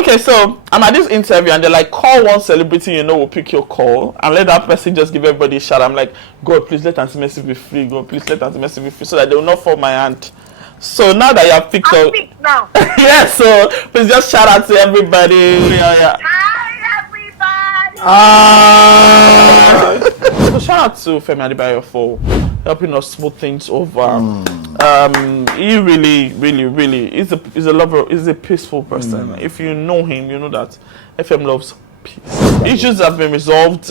Okay, so I'm at this interview and they're like, call one celebrity you know will pick your call and let that person just give everybody a shout. I'm like, God, please let Auntie Mercy be free. God, please let Auntie Mercy be free so that they will not fall my hand. So now that you have picked up, now. yeah, so please just shout out to everybody. Yeah. Hi, everybody. So shout out to Femi Adebayo for helping us smooth things over. He really is a lover, is a peaceful person. If you know him, you know that FM loves peace. Issues have been resolved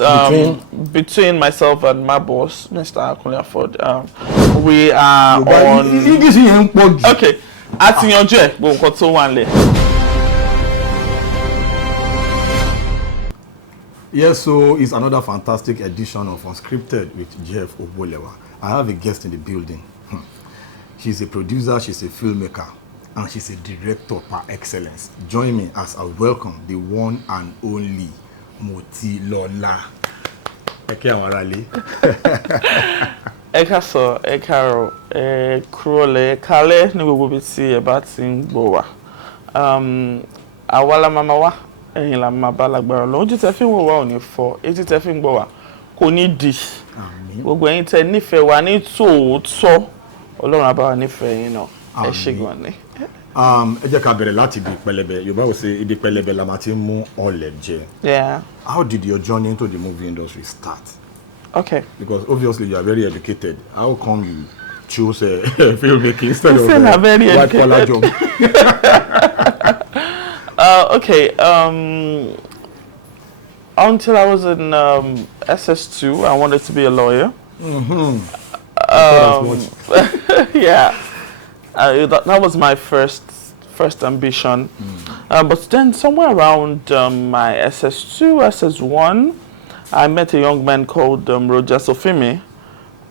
between myself and my boss, Mr. Kunle Afod. We are on. Okay, at your jet, but got so one lay. Yes, so it's another fantastic edition of Unscripted with Jeff Obolewa. I have a guest in the building. She's a producer, she's a filmmaker, and she's a director par excellence. Join me as I welcome the one and only Motilola. Eke Awarale. Eka so, Ekaro, Krole, Kale, ni gbogbo bi ti e ba ti ngbo wa. Awala mama wa, eyin la ma ba lagbara lo. Ojú tẹ́ fi ń wò wá ò ní fọ́, etí tẹ́ fi ń gbọ́ wá kò ní di. Àmín. Gbogbo ẹ̀yin tẹ́ nífẹ̀ẹ́ wa ní tòótọ́. Ọlọ́run á bá wa nífẹ̀ẹ́ yín náà. Ẹ ṣé gan ni. Ẹ jẹ́ ká bẹ̀rẹ̀ láti ibi pẹlẹbẹ. Yorùbá will say ibi pẹlẹbẹ la máa ti mú ọlẹ̀ jẹ. Yeah. How did your journey into the movie industry start? Okay. Because obviously you are very educated. How come you choose filmmaking instead of white collar job? Okay. Until I was in SS2, I wanted to be a lawyer. Yeah, that was my first ambition. But then somewhere around my SS2, SS1, I met a young man called Roger Sofimi.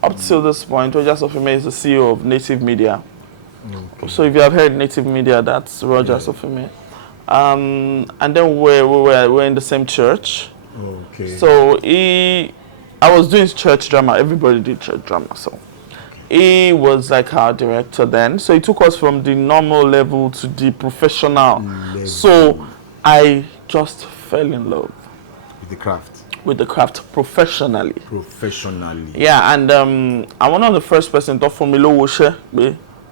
Up till this point, Roger Sofimi is the CEO of Native Media. Okay. So if you have heard Native Media, that's Roger Sofimi. And then we were in the same church. Okay. So I was doing church drama. Everybody did church drama. So he was like our director then. So he took us from the normal level to the professional level. So I just fell in love with the craft. With the craft professionally. Professionally. Yeah, and I'm one of the first person to form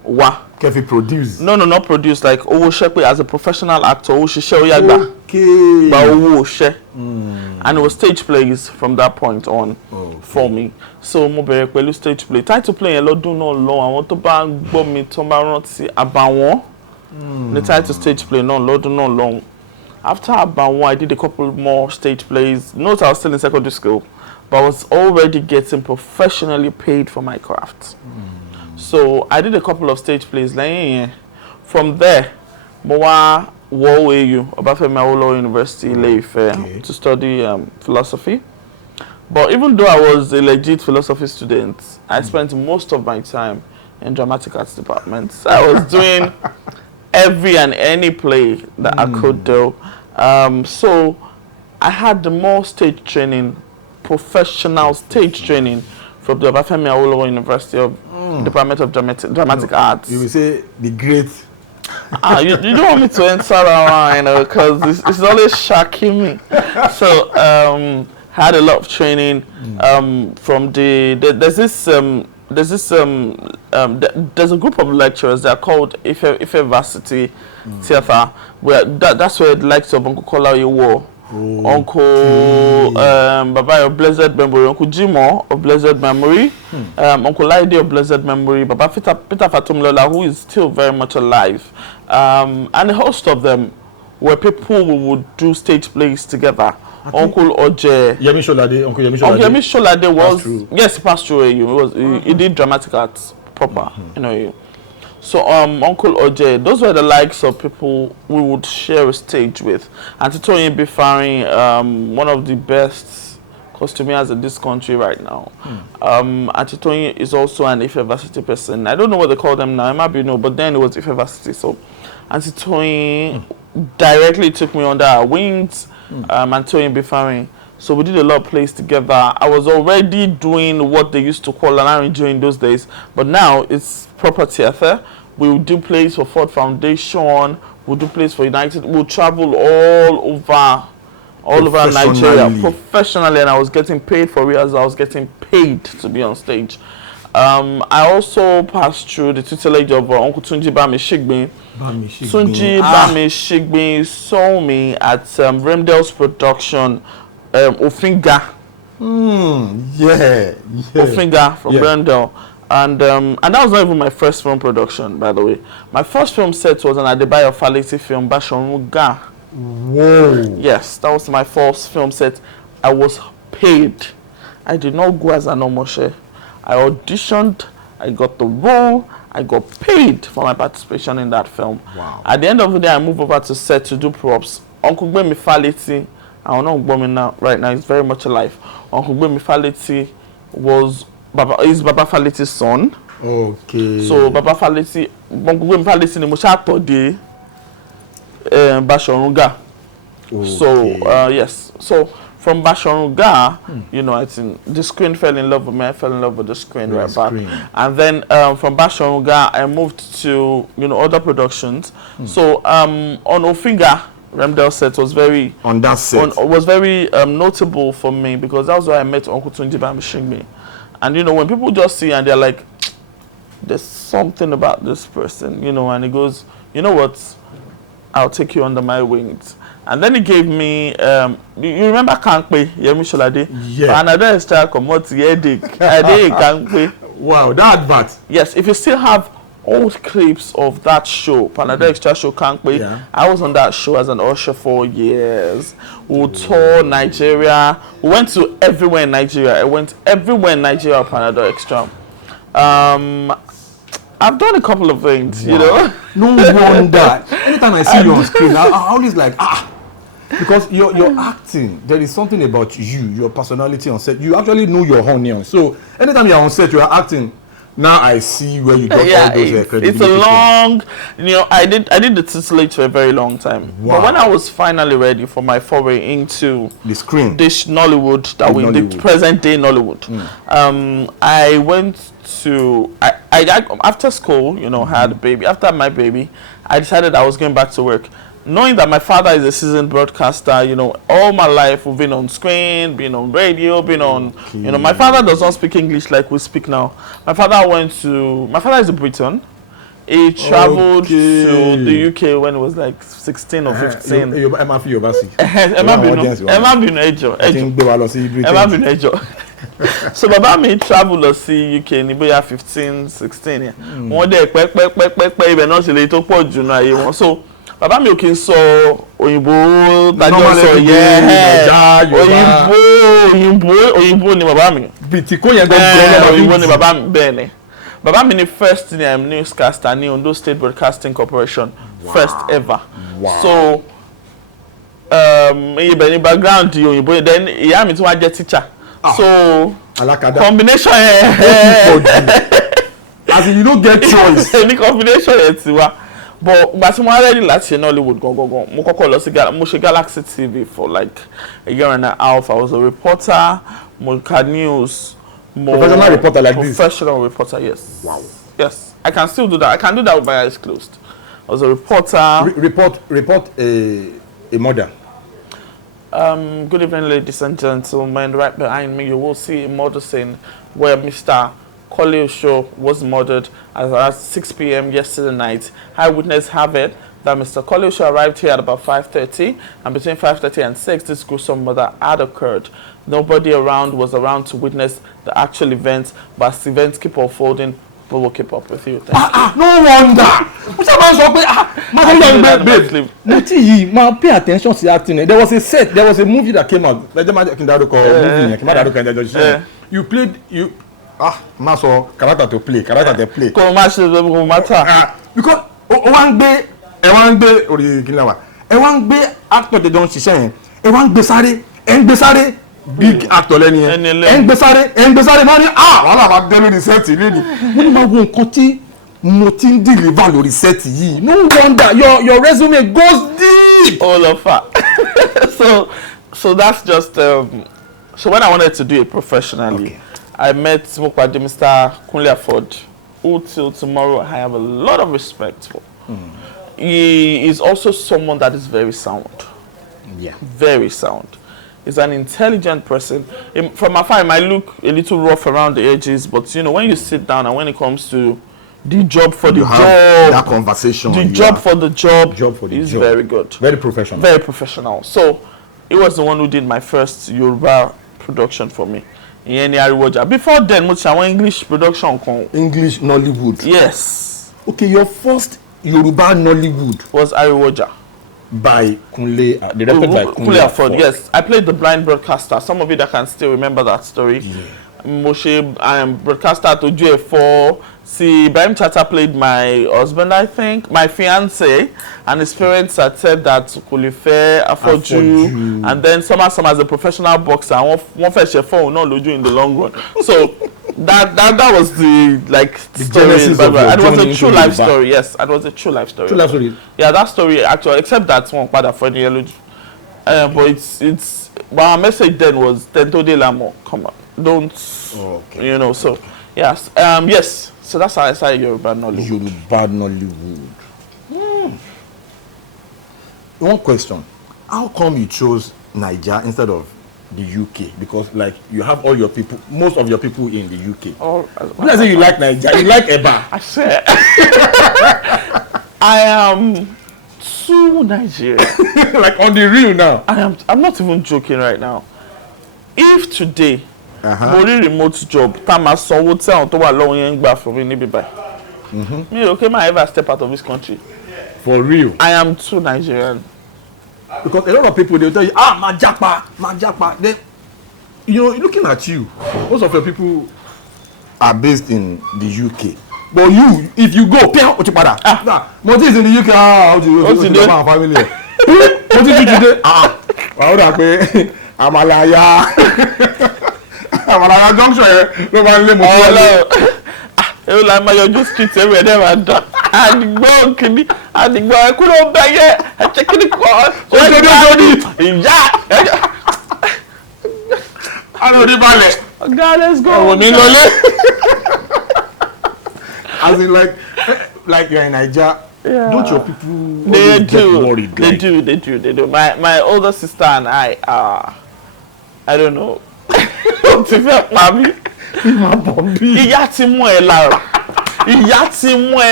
Wa. Kefi produce? No, not produce. Like Owo as a professional actor. Okay. And it was stage plays from that point on for me. So mo bẹ̀rẹ̀ pẹ̀lú stage play. Title play a lot do not long. I want to bang bomb me to rántí Àbàwọ́n. The title stage play no lot do not long. After Àbàwọ́n, I did a couple more stage plays. Note I was still in secondary school, but I was already getting professionally paid for my craft. So I did a couple of stage plays. From there, mo wá wọ OAU, Obafemi Awolowo University, Ile-Ife, to study philosophy. But even though I was a legit philosophy student, I spent most of my time in dramatic arts departments. I was doing every and any play that I could do. So I had the more stage training, professional stage training from the Obafemi Awolowo University of Department of Dramatic Arts. You will say the great. You don't want me to answer around, because it's always shocking me. So had a lot of training from there's a group of lecturers that are called Ife Varsity Theatre, where that's where the likes of Uncle Kolayo, Uncle Baba of blessed memory, Uncle Jimo of blessed memory, Uncle Laide of blessed memory, Baba Peter Fatumlola, who is still very much alive, and a host of them were people who would do stage plays together. Uncle Oje. Yemi Sholade, Uncle Yemi Sholade. Uncle Yemi Sholade was he passed through AU. He did dramatic arts proper, So Uncle Oje, those were the likes of people we would share a stage with. And Titoyin Bifari, one of the best costumiers in this country right now. And Titoyin is also an Ife Varsity person. I don't know what they call them now. It might be but then it was Ife Varsity. So and Titoyin directly took me under our wings. Titoyin Bifari. So we did a lot of plays together. I was already doing what they used to call Lanarin during those days, but now it's proper theatre. We would do plays for Ford Foundation. We'll do plays for United. We'll travel all over Nigeria professionally, and I was getting paid for it as I was getting paid to be on stage. I also passed through the tutelage of Uncle Tunji Bamishigbe. Tunji Bamishigbe saw me at Remdel's production, Ofinga. Ofinga from Remdel. And that was not even my first film production, by the way. My first film set was an Adebayo Faleti film, Bashorunga. Whoa. Yes, that was my first film set. I was paid. I did not go as an omoshe. I auditioned, I got the role, I got paid for my participation in that film. Wow. At the end of the day, I moved over to set to do props. Uncle Gbemi Faleti, I don't know Gbemi now, right now, he's very much alive. Uncle Gbemi Faleti is Baba Faleti's son. Okay. So Baba Faleti, Uncle Gbemi Faleti ni mo sha tode Bashorunga. So yes, so from Bashorunga, you know, I think the screen fell in love with me. I fell in love with the screen right back. And then from Bashorunga, I moved to, you know, other productions. So on Ofinga, Remdel set was very notable for me because that was where I met Uncle Tunji Bamishigbe. And you know, when people just see and they're like, there's something about this person, you know, and he goes, you know what, I'll take you under my wings. And then he gave me, you remember Kankpe, Yemi Sholade? Yeah. And another extra commodity headache. Kankpe. Wow, that advert. Yes, if you still have old clips of that show, Panada Extra Show Kankpe, I was on that show as an usher for years. We toured Nigeria. We went to everywhere in Nigeria. I went everywhere in Nigeria with Panada Extra. I've done a couple of things, you know. No wonder. Anytime I see you on screen, I always like, because you're acting. There is something about you, your personality on set. You actually know your onion. So anytime you're on set, you're acting. Now I see where you got all those credibility. It's a long, you know, I did the tutelage for a very long time. Wow. But when I was finally ready for my foray into the screen, this Nollywood that we did, present day Nollywood, I went to I after school, you know, had a baby. After my baby, I decided I was going back to work. Knowing that my father is a seasoned broadcaster, you know, all my life we've been on screen, been on radio, been on, you know, my father does not speak English like we speak now. My father is a Briton. He traveled to the UK when he was like 16 or 15. So Baba mi travel lọ sí UK ní bóyá 15, 16 yẹn. Wọ́n dẹ̀ pẹ́ ibẹ̀ náà ṣe lè tó pọ̀ jù náà ayé wọn. So bàbá mi ò kí ń sọ òyìnbó dájọ́ sọ òyìnbó ni bàbá mi. Bìtìkó yẹn gbọ́dọ̀ òyìnbó ni bàbá mi bẹ́ẹ̀ ni. Bàbá mi ni first newscaster ní Ondo State Broadcasting Corporation. First ever. Wow. So ibẹ̀ ni background òyìnbó then ìyá mi tún wá jẹ́ teacher. So combination as in you don't get choice. Any combination tiwa. But but mo already last year Nollywood go. Mo kọ́kọ́ lọ sí mo ṣe Galaxy TV for like a year and a half. I was a reporter, mo ka news, professional reporter like this. Professional reporter, yes. Wow. Yes, I can still do that. I can do that with my eyes closed. I was a reporter. Report a murder. Good evening, ladies and gentlemen. Right behind me, you will see a murder scene where Mr. Kunle Afod was murdered at around 6 p.m. yesterday night. Eyewitnesses have it that Mr. Kunle Afod arrived here at about 5:30, and between 5:30 and 6, this gruesome murder had occurred. Nobody was around to witness the actual events, but as events keep unfolding, we will keep up with you. No wonder. Pay attention to acting. There was a movie that came out. You played maso character to play. Because actor they don't ṣiṣẹ́ yẹn. Big actor lẹ́ni yẹn. Ẹ̀ǹgbẹ́sáré máa ní wàhálà máa dé lórí sẹ́ẹ̀tì lẹ́ni. Wọ́n ní máa wo nǹkan tí mo ti ń deliver lórí sẹ́ẹ̀tì yìí. No wonder your resume goes deep. All of that. So that's just so when I wanted to do it professionally, I met Mr. Kunle Afod, who till tomorrow I have a lot of respect for. he is also someone that is very sound. Yeah. Very sound. He's an intelligent person. From afar, it might look a little rough around the edges, but you know, when you sit down and when it comes to the job for the job, that conversation, the job for the job, he's very good. Very professional. Very professional. So, he was the one who did my first Yoruba production for me. Before then, much English production. English Nollywood. Yes. Okay, your first Yoruba Nollywood was Ariwoja. By Kunle, directed by Kunle Afod. Yes, I played the blind broadcaster. Some of you that can still remember that story. Yeah. Moshe, I am broadcaster to J4. See, Ibrahim Chata played my husband, I think, my fiance, and his parents had said that Kulife Afoju, and then some as a professional boxer, one fetch a phone, not Loju in the long run. So that was the story. Genesis of your and it was a journey true into life Yoruba. story. Yes, it was a true life story. True life story. Yeah, that story actually, except that one father for the yellow. But it's our message then was Tento de Lamo. Come on, don't you know? So yes, yes. So that's how I started Yoruba Nollywood. Yoruba Nollywood. One question: how come you chose Nigeria instead of the UK? Because you have all your people, most of your people in the UK. When I say you like Nigeria, you like Eba. I swear. I am too Nigerian. On the real now. I'm not even joking right now. If today mo rí remote job tá máa sanwó tí àwọn tó wà lọ́wọ́ yẹn ń gbà fún mi níbí báyìí, mi ò kí máa ever step out of this country. For real. I am too Nigerian. Because a lot of people, they'll tell you, Majapa. Then, looking at you, most of your people are based in the UK. But you, if you go, Moti is in the UK. How do you do? Family. What did you do today? Amalaya junction. No man let me. It was like my own street everywhere there and done. And go kini, and go I couldn't buy it. I check the car. Yeah. I know the ballet. God, let's go. As in like you're in Nigeria. Yeah. Don't your people get worried? They do. My older sister and I don't know. Mami. Ìyá ti mú ẹ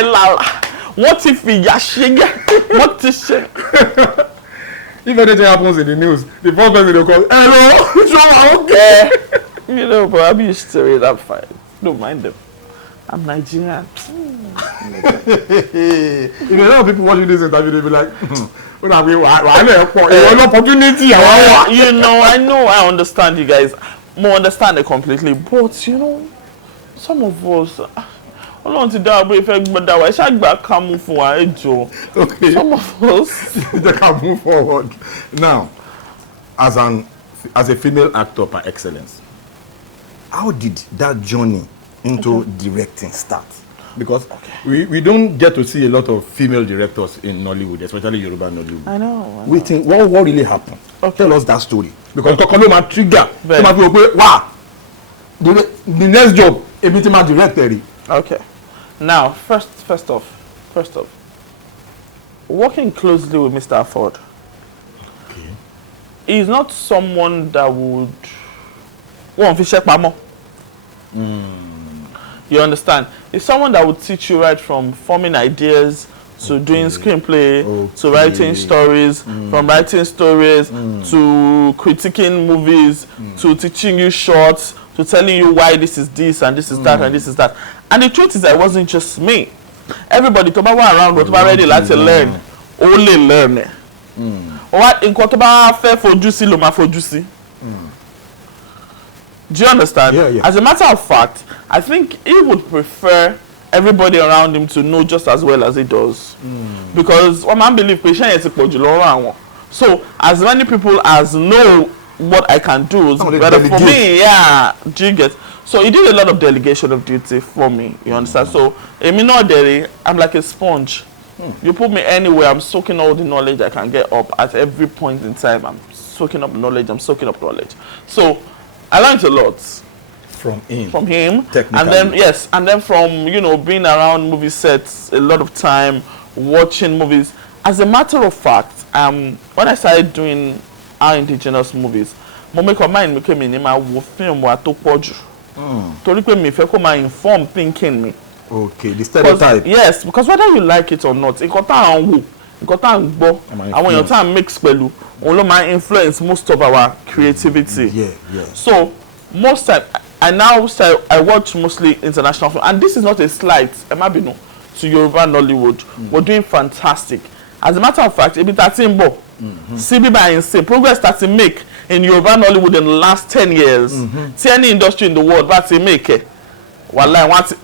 lára. Wọ́n ti fi ìyà ṣe gẹ́. Wọ́n ti ṣe. If anything happens in the news, the first person they call, hello, so okay. You know, but I'm used to it. I'm fine. Don't mind them. I'm Nigerian. If a lot of people watching this interview, they'll be like, opportunity. You know, I understand you guys. More understand it completely, but some of us, Ọlọ́run ti dá abúlé fẹ́ gbọ́dá wa, ṣá gbà ká mú fún wa ẹjọ́. Okay. Some of us. They can move forward. Now, as a female actor par excellence, how did that journey into directing start? Because we don't get to see a lot of female directors in Nollywood, especially Yoruba Nollywood. I know. Waiting, what really happened? Okay. Tell us that story. Because Kokolo ma trigger. Wow. The next job, everything ma director. Okay. Now, first off, working closely with Mr. Afod. Okay. He's not someone that would want to check pamo. You understand? He's someone that would teach you right from forming ideas to doing screenplay, to writing stories, from writing stories to critiquing movies, to teaching you shorts, to telling you why this is this and this is that and this is that. And the truth is that it wasn't just me. Everybody to ba around but ready to learn, only learn. What in to ba fẹ́ fojú sí ló máa fojú sí. Do you understand? Yeah. As a matter of fact, I think he would prefer everybody around him to know just as well as he does. Because one man believe patient is a. So as many people as know what I can do is better for me. Yeah. Do you get? So he did a lot of delegation of duty for me. You understand? So I'm like a sponge. You put me anywhere, I'm soaking all the knowledge I can get up at every point in time. I'm soaking up knowledge. So I learned a lot from him. And then from being around movie sets a lot of time, watching movies. As a matter of fact, when I started doing our indigenous movies, mo make up mind became in my film wa tó pọ̀ jù. Torí pé mi fẹ́ kó máa inform thinking me. Okay, the stereotype. Yes, because whether you like it or not, nǹkan tá à ń wò, nǹkan tá à ń gbọ́, àwọn èèyàn tá à ń mix pẹ̀lú, òun ló máa influence most of our creativity. Yeah. So most time, I watch mostly international film, and this is not a slight, ẹ má bínú, to Yoruba Nollywood. We're doing fantastic. As a matter of fact, ibi tá ti ń bọ̀, sí bíbá yẹn ṣe progress that we make in Yoruba Nollywood in the last 10 years. See any industry in the world that we make it. Wallahi,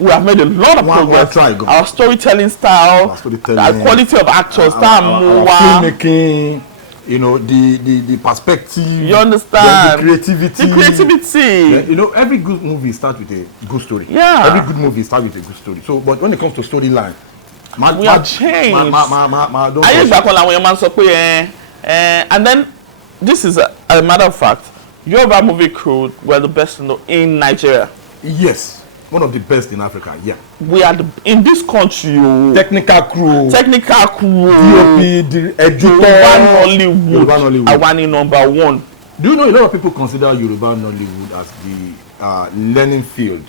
we have made a lot of progress. Our storytelling style, our quality of actors, our filmmaking, you know, the perspective. You understand? The creativity. The creativity. Yeah, you know, every good movie starts with a good story. Yeah. Every good movie starts with a good story. So, but when it comes to storyline, we have changed. And then, this is a matter of fact, Yoruba movie crew were the best in Nigeria. Yes. One of the best in Africa, yeah. We are in this country. Technical crew. DOP, the editor. Yoruba Nollywood. Awani #1. Do you know a lot of people consider Yoruba Nollywood as the learning field?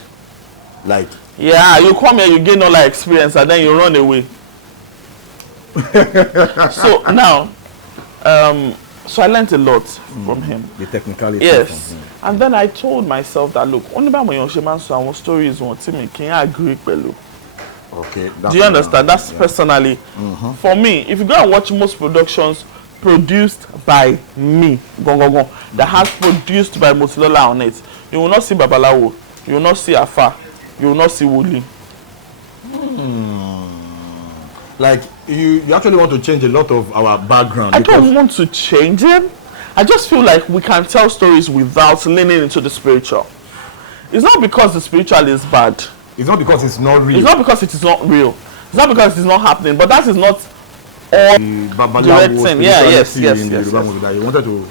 Like. Yeah, you come here, you gain all that experience, and then you run away. So now, so I learned a lot from him. The technicality. Yes. And then I told myself that, look, only by my young stories want to me, can I agree with you? Okay. Do you understand? That's personally. For me, if you go and watch most productions produced by me, that has produced by Motilola on it, you will not see Babalawo, you will not see Afa, you will not see Wuli. Like, you actually want to change a lot of our background. I don't want to change it. I just feel like we can tell stories without leaning into the spiritual. It's not because the spiritual is bad. It's not because it's not real. It's not because it is not real. It's not because it's not happening. But that is not all directing. Yes. You wanted to.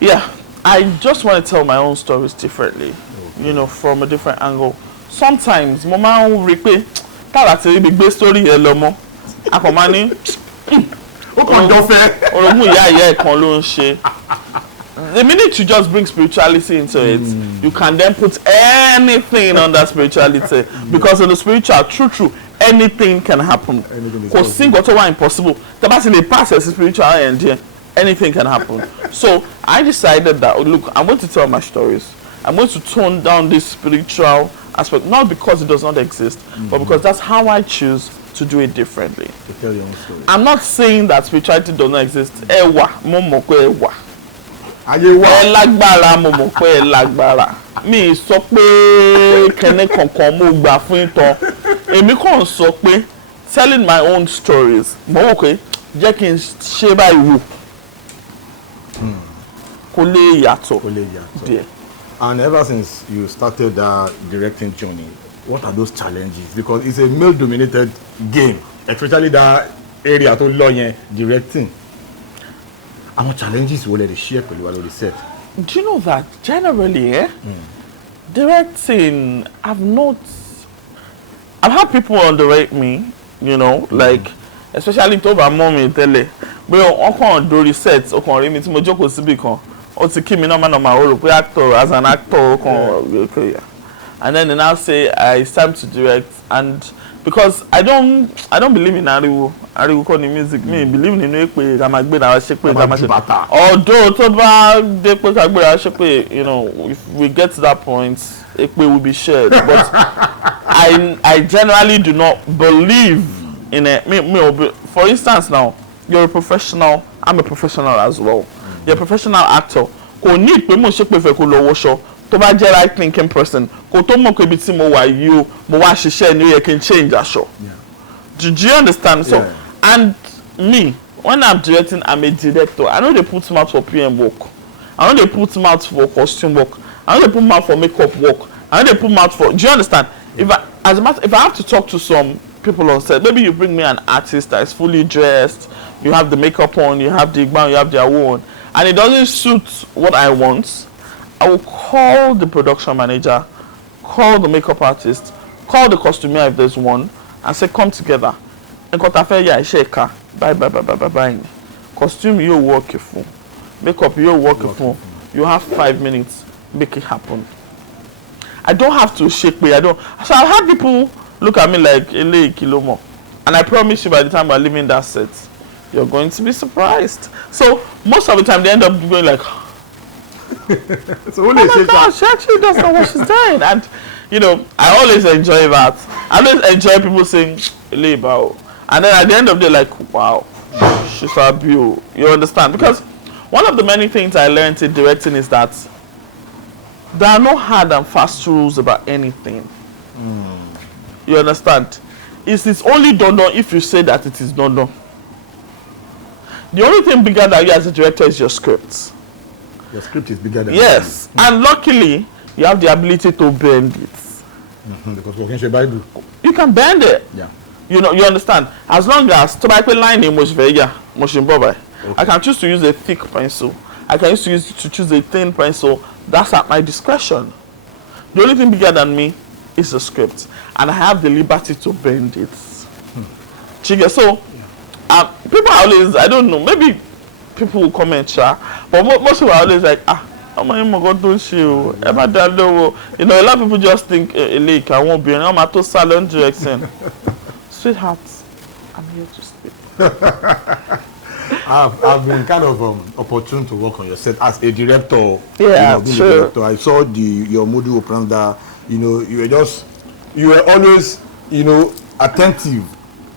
Yeah, I just want to tell my own stories differently. Okay. You know, from a different angle. Sometimes, mama will repeat. That is a big story here, Lomo. Akomani. The minute you just bring spirituality into it, you can then put anything under spirituality. Because in the spiritual, true, anything can happen. Because things are impossible. The person in the past is spiritual and anything can happen. So I decided that, look, I'm going to tell my stories. I'm going to tone down this spiritual aspect, not because it does not exist, but because that's how I choose to do it differently. To tell your own story. I'm not saying that spirituality does not exist. Lágbára mo mọ̀ pé lágbára. Mi sọ pé kẹ́ni kankan mo gbà fún ìtàn. Èmi kàn sọ pé telling my own stories. Mo wò pé jẹ́ kí n ṣe báyìí wò. Kò lè yàtọ̀. And ever since you started that directing journey, what are those challenges? Because it's a male-dominated game, especially that area to law directing. And what challenges will they share with you already said? Do you know that generally, directing, I've had people underrate me, you know, like especially to my mommy tele. But on can do research, on can read me to my joke with Sibicon. Or to keep me no man on my own actor as an actor. Okay. And then they now say it's time to direct, and because I don't believe in ariwo calling music. Me believe in ekpe ka ma gbe na se pe ka ma se. Although to ba de pe ka gbe se pe, you know, if we get to that point, ekpe will be shared. But I generally do not believe in it. For instance, now you're a professional. I'm a professional as well. You're a professional actor. Kò need pé mo se pe fẹ́ kó lọ wọṣọ. Tó bá jẹ́ right thinking person, kò tó mọ̀ pé ibi tí mo wà yìí o, mo wá ṣiṣẹ́ ni ó yẹ kí n change aṣọ. Do you understand? So, and me, when I'm directing, I'm a director. I know they put mouth for PM work. I know they put mouth for costume work. I know they put mouth for makeup work. I know they put mouth for. Do you understand? If I have to talk to some people on set, maybe you bring me an artist that is fully dressed, you have the makeup on, you have the igban, you have the award, and it doesn't suit what I want, I will call the production manager, call the makeup artist, call the costumier if there's one, and say, come together. nǹkan tá fẹ́ yà iṣẹ́ ìka bye. Costume you work fún, makeup you work fún. You have 5 minutes, make it happen. I don't have to shake me. So I've had people look at me like ele kilomo, and I promise you, by the time we're leaving that set, you're going to be surprised. So most of the time they end up going like, so oh my gosh, she actually does know what she's doing. And you know, I always enjoy that. I always enjoy people saying ele bao, and then at the end of the day, like, wow, she's a beauty. You understand? Because one of the many things I learned in directing is that there are no hard and fast rules about anything. You understand? It's only done if you say that it is done. The only thing bigger than you as a director is your script. Your script is bigger than yes, and luckily you have the ability to bend it. Because we can Bible. You can bend it. Yeah. You know, you understand? As long as to make line in motion boba. I can choose to use a thick pencil. I can choose a thin pencil. That's at my discretion. The only thing bigger than me is the script, and I have the liberty to bend it. So, people are always, I don't know, maybe people will comment, but most people are always like, oh my God, don't you? You know, a lot of people just think, like, I won't be, I'm at salon direction. Sweetheart, I'm here to sleep. I've been kind of opportune to work on your set as a director. Yeah, being sure. a director. I saw your module operanda. You know, you were always, attentive.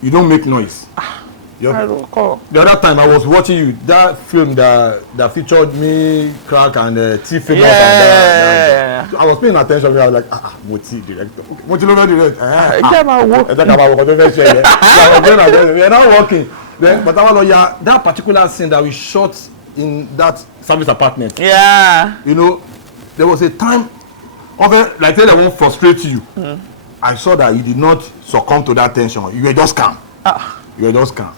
You don't make noise. I don't call. The other time I was watching you, that film that featured me, Crack, and Tiffany. Yeah. I was paying attention. I was like, Moti director. Motilola director. We're not working. Then, but that particular scene that we shot in that service apartment. Yeah. You know, there was a time of it, like they won't frustrate you. I saw that you did not succumb to that tension. You were just calm. You were just calm.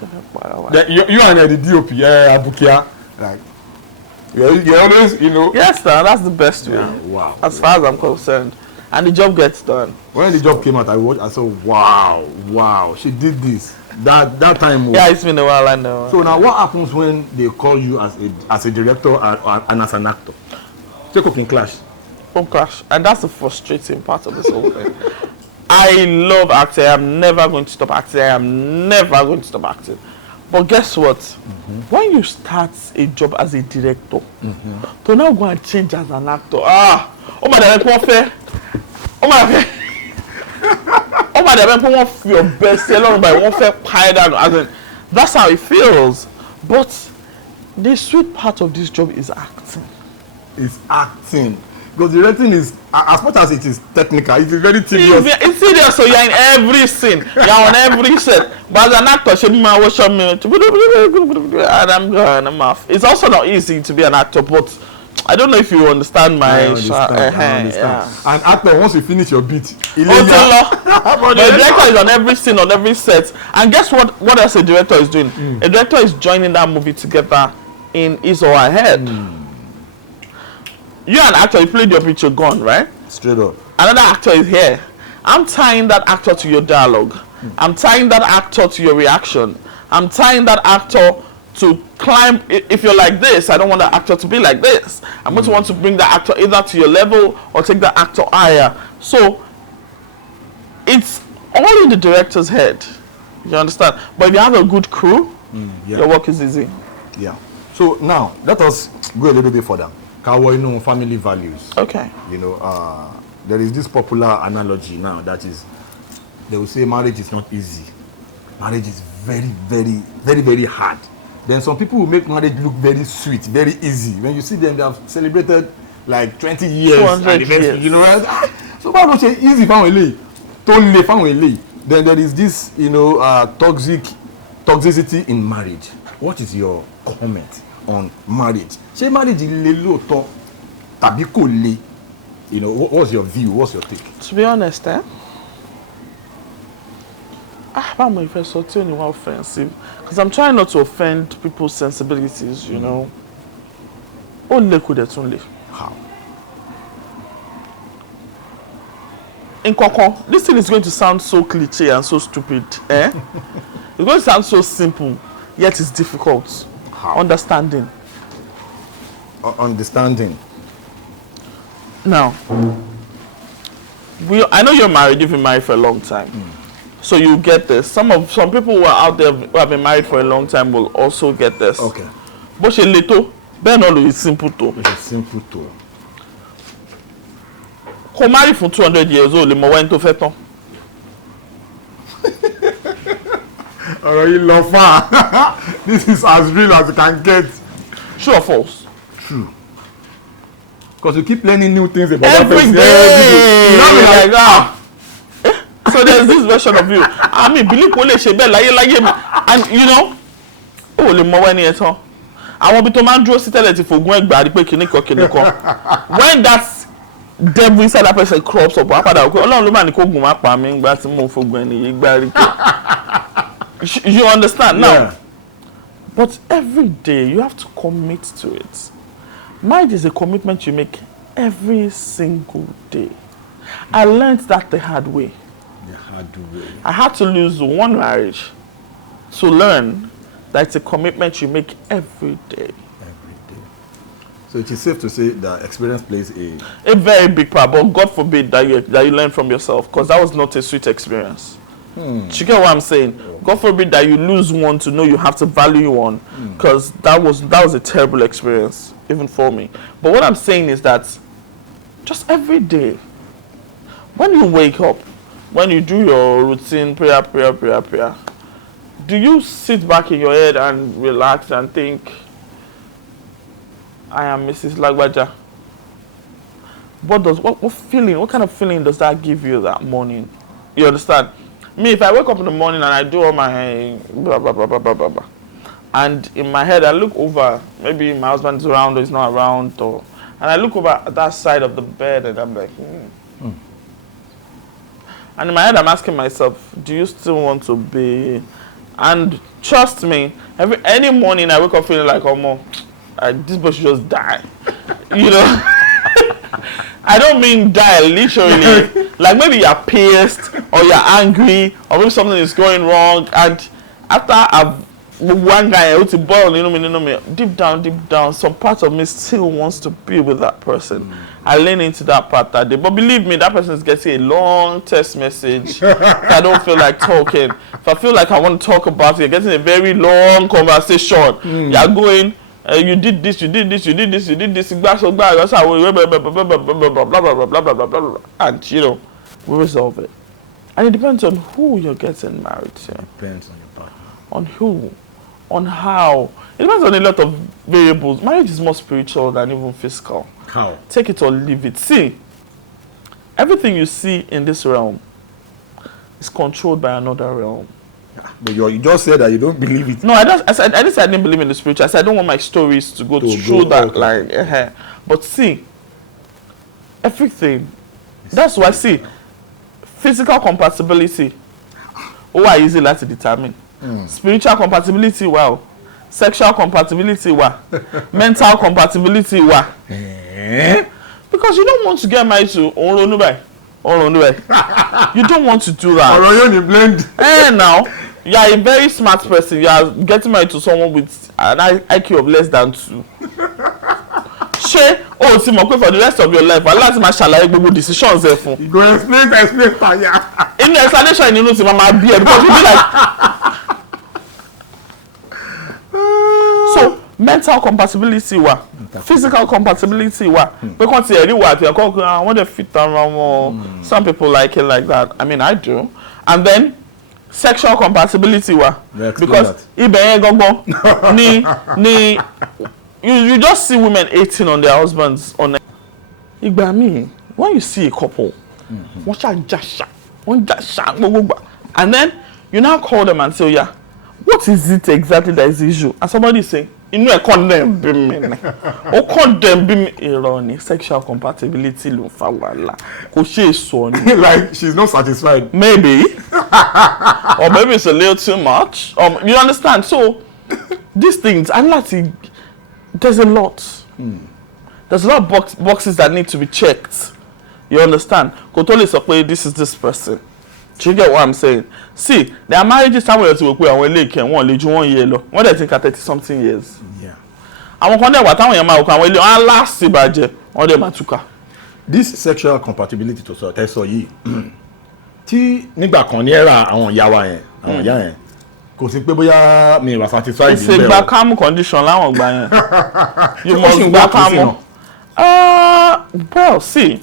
You and the DOP, Abukia, like you always, Yes, sir, that's the best way. Wow. As far as I'm concerned, and the job gets done. When the job came out, I saw, wow, she did this. That time. Yeah, it's been a while, I know. So now, what happens when they call you as a director and as an actor? Take up in clash. Home clash, and that's the frustrating part of this whole thing. I love acting. I'm never going to stop acting. But guess what? When you start a job as a director, to now go and change as an actor, oh my God, your best seller by one fair pie down. That's how it feels. But the sweet part of this job is acting. It's acting. Because directing is, as much as it is technical, it is very tedious. It's serious, so you're in every scene. You're on every set. But as an actor, and I'm off. It's also not easy to be an actor, but I don't know if you understand my... I understand. Yeah. An actor, once you finish your beat, The director is on every scene, on every set. And guess what else a director is doing? A director is joining that movie together in his or her head. You and actor, you played your picture, gone, right? Straight up. Another actor is here. I'm tying that actor to your dialogue. I'm tying that actor to your reaction. I'm tying that actor to climb. If you're like this, I don't want the actor to be like this. I'm going to want to bring the actor either to your level or take the actor higher. So it's all in the director's head. You understand? But if you have a good crew, your work is easy. Yeah. So now, let us go a little bit further. Family values. Okay. There is this popular analogy now that is, they will say marriage is not easy. Marriage is very, very, very, very hard. Then some people will make marriage look very sweet, very easy. When you see them, they have celebrated like 20 years. 200 years. You know, right? So why don't you easy family? Totally family. Then there is this, toxicity in marriage. What is your comment on marriage? Say marriage is low tàbí kò le. What's your view? What's your take? To be honest, I'm offensive because I'm trying not to offend people's sensibilities, How? in Koko, this thing is going to sound so cliche and so stupid. It's going to sound so simple, yet it's difficult. How? Understanding. Understanding. Now, I know you're married. You've been married for a long time, so you get this. Some people who are out there who have been married for a long time will also get this. Okay. But she little, Ben all is simple too. It's simple too. Ko marry for 200 years old, mo went to feton. Alright, you love her. This is as real as you can get. True or false? True. Because you keep learning new things about Every that person. day. You know me like that. So there's this version of you. I mean, believe kò lè ṣe bẹ́ẹ̀ láyé mi. And you know, ó lè mọ wẹ́ni ẹ̀ tán. Àwọn ibi tó máa ń dúró sí tẹ́lẹ̀ ti fògùn ẹgbàá rí pé kìnnìkan. When that devil inside that person crops up, wàá padà wò pé Ọlọ́run ló máa ní kó gùn má pa mí nígbà tí mò ń fògùn ẹni yìí gbá rí pé. You understand now? Yeah. But every day you have to commit to it. Marriage is a commitment you make every single day. I learned that the hard way. The hard way. I had to lose one marriage to learn that it's a commitment you make every day. Every day. So it is safe to say that experience plays a very big part, but God forbid that you learn from yourself, because that was not a sweet experience. Do you get what I'm saying? God forbid that you lose one to know you have to value one, because that was a terrible experience, even for me. But what I'm saying is that just every day, when you wake up, when you do your routine prayer, do you sit back in your head and relax and think, I am Mrs. Lagbaja? What kind of feeling does that give you that morning? You understand? Me, if I wake up in the morning and I do all my blah, blah, blah, blah, blah, blah, blah, and in my head I look over, maybe my husband's around or he's not around, and I look over at that side of the bed and I'm like, And in my head I'm asking myself, do you still want to be? And trust me, any morning I wake up feeling like, this boy should just die. You know? I don't mean die literally. Like maybe you're pissed or you're angry or maybe something is going wrong, and after one guy who to boil, deep down, some part of me still wants to be with that person. I lean into that part that day. But believe me, that person is getting a long text message. I don't feel like talking. If I feel like I want to talk about it, you're getting a very long conversation. You're going, you did this, and we resolve it. And it depends on who you're getting married to. Depends on your partner. On who, on how. It depends on a lot of variables. Marriage is more spiritual than even physical. How? Take it or leave it. See, everything you see in this realm is controlled by another realm. But you just said that you don't believe it. No, I didn't say I didn't believe in the spiritual. I said I don't want my stories to go through that line. But see, everything. That's why see, physical compatibility. Why easy to determine? Spiritual compatibility, wow. Sexual compatibility, wow. Mental compatibility, wow. Because you don't want to get married to Onronubai. You don't want to do that. Now, you are a very smart person. You are getting married to someone with an IQ of less than 2. For the rest of your life, Allah ma ṣàlàyé gbogbo decisions ẹ fún. You go explain tire. In the explanation, you know, ti mama be because you be like. So mental compatibility wa, physical compatibility wa. Because I want to fit around. Some people like it like that. I mean, I do. And then sexual compatibility wa, because you just see women hating on their husbands. Igba me, when you see a couple, and then you now call them and say, yeah, what is it exactly that is the issue? And somebody is saying, you know, I condemn me. Or condemn me. Sexual compatibility. Like, she's not satisfied. Maybe. Or maybe it's a little too much. You understand? So, these things, there's a lot. There's a lot of boxes that need to be checked You understand? Kò tó lè sọ pé this is this person. Do you get what I'm saying? See, there are marriages somewhere tí wò pé àwọn ilé ìkẹ́ wọn lè ju 1 year lọ. Wọ́n dẹ̀ ti ka 30-something years. Yeah. Àwọn kan dẹ̀ wà táwọn èèyàn máa wò pé àwọn ilé wọn á last ìbàjẹ́, wọ́n dẹ̀ máa túká. This sexual compatibility tó sọ tẹ́sọ yìí tí nígbà kan ní ẹ̀rà àwọn ìyá wa yẹn àwọn ìyá yẹn kò sí pé bóyá mi wà satisfied níbẹ̀ o. Ṣé gba kámú condition láwọn gbà yẹn? You must gba kámú. Well, see.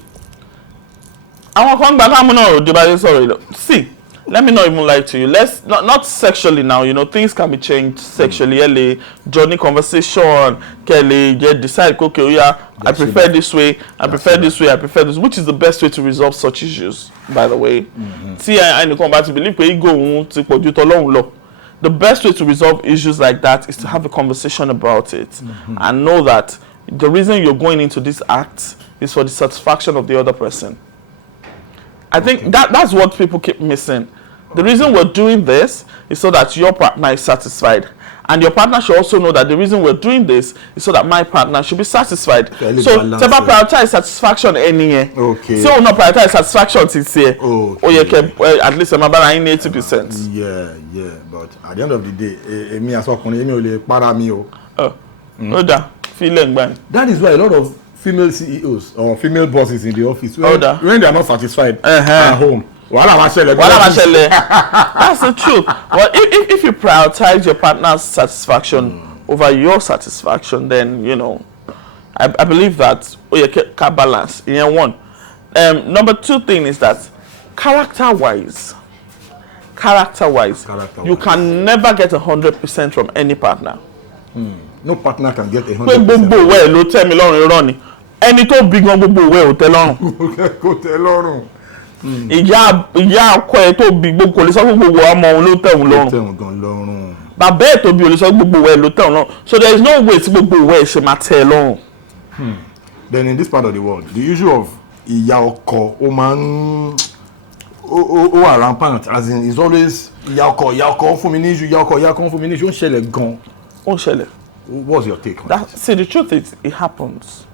Àwọn kan gba kámú náà ò dé bá yẹn sọ̀rọ̀ yìí. See, let me not even lie to you. Let's not sexually now. You know, things can be changed sexually. Ele journey conversation. Kelly, just decide. Okay, oh yeah, I prefer this way. I prefer this way. I prefer this. Which is the best way to resolve such issues? By the way, see, I come back to believe pé ego òun ti pọ̀jù t'Ọlọ́run lọ. The best way to resolve issues like that is to have a conversation about it and know that the reason you're going into this act is for the satisfaction of the other person. I think that's what people keep missing. The reason we're doing this is so that your partner is satisfied. And your partner should also know that the reason we're doing this is so that my partner should be satisfied. So, to prioritize satisfaction anywhere. Okay. So, not prioritize satisfaction this year. Okay. At least I'm about 80%. Yeah. But at the end of the day, me as well, that is why a lot of female CEOs or female bosses in the office, when they are not satisfied at home, that's the truth. Well, if you prioritize your partner's satisfaction over your satisfaction, then you know, I believe that you can balance. One. Number 2 thing is that character-wise, you can never get 100% from any partner. No partner can get 100%. Gbogbo way ló tẹ́ mi lọ́rùn irọ́ ni. Ẹni tó bí gan gbogbo way ò tẹ́ lọ́rùn. Kò tẹ́ lọ́rùn. Ìyá ọkọ ẹ̀ tó bí gbogbo lè sọ gbogbo ọmọ òun ló tẹ́ òun lọ́rùn. Bàbá ẹ̀ tó bí ó lè sọ gbogbo way ló tẹ́ òun lọ́rùn. So there is no way tí gbogbo way ṣe máa tẹ́ lọ́rùn. Then in this part of the world, the issue of ìyá ọkọ ó máa ń ó wà rampant, as in it's always ìyá ọkọ fún mi ní issue, ìyá ọkọ fún mi ní issue. Ó ń ṣẹlẹ̀ gan. Ó ń ṣẹlẹ̀. What's your take on that? See, the truth is, it happens.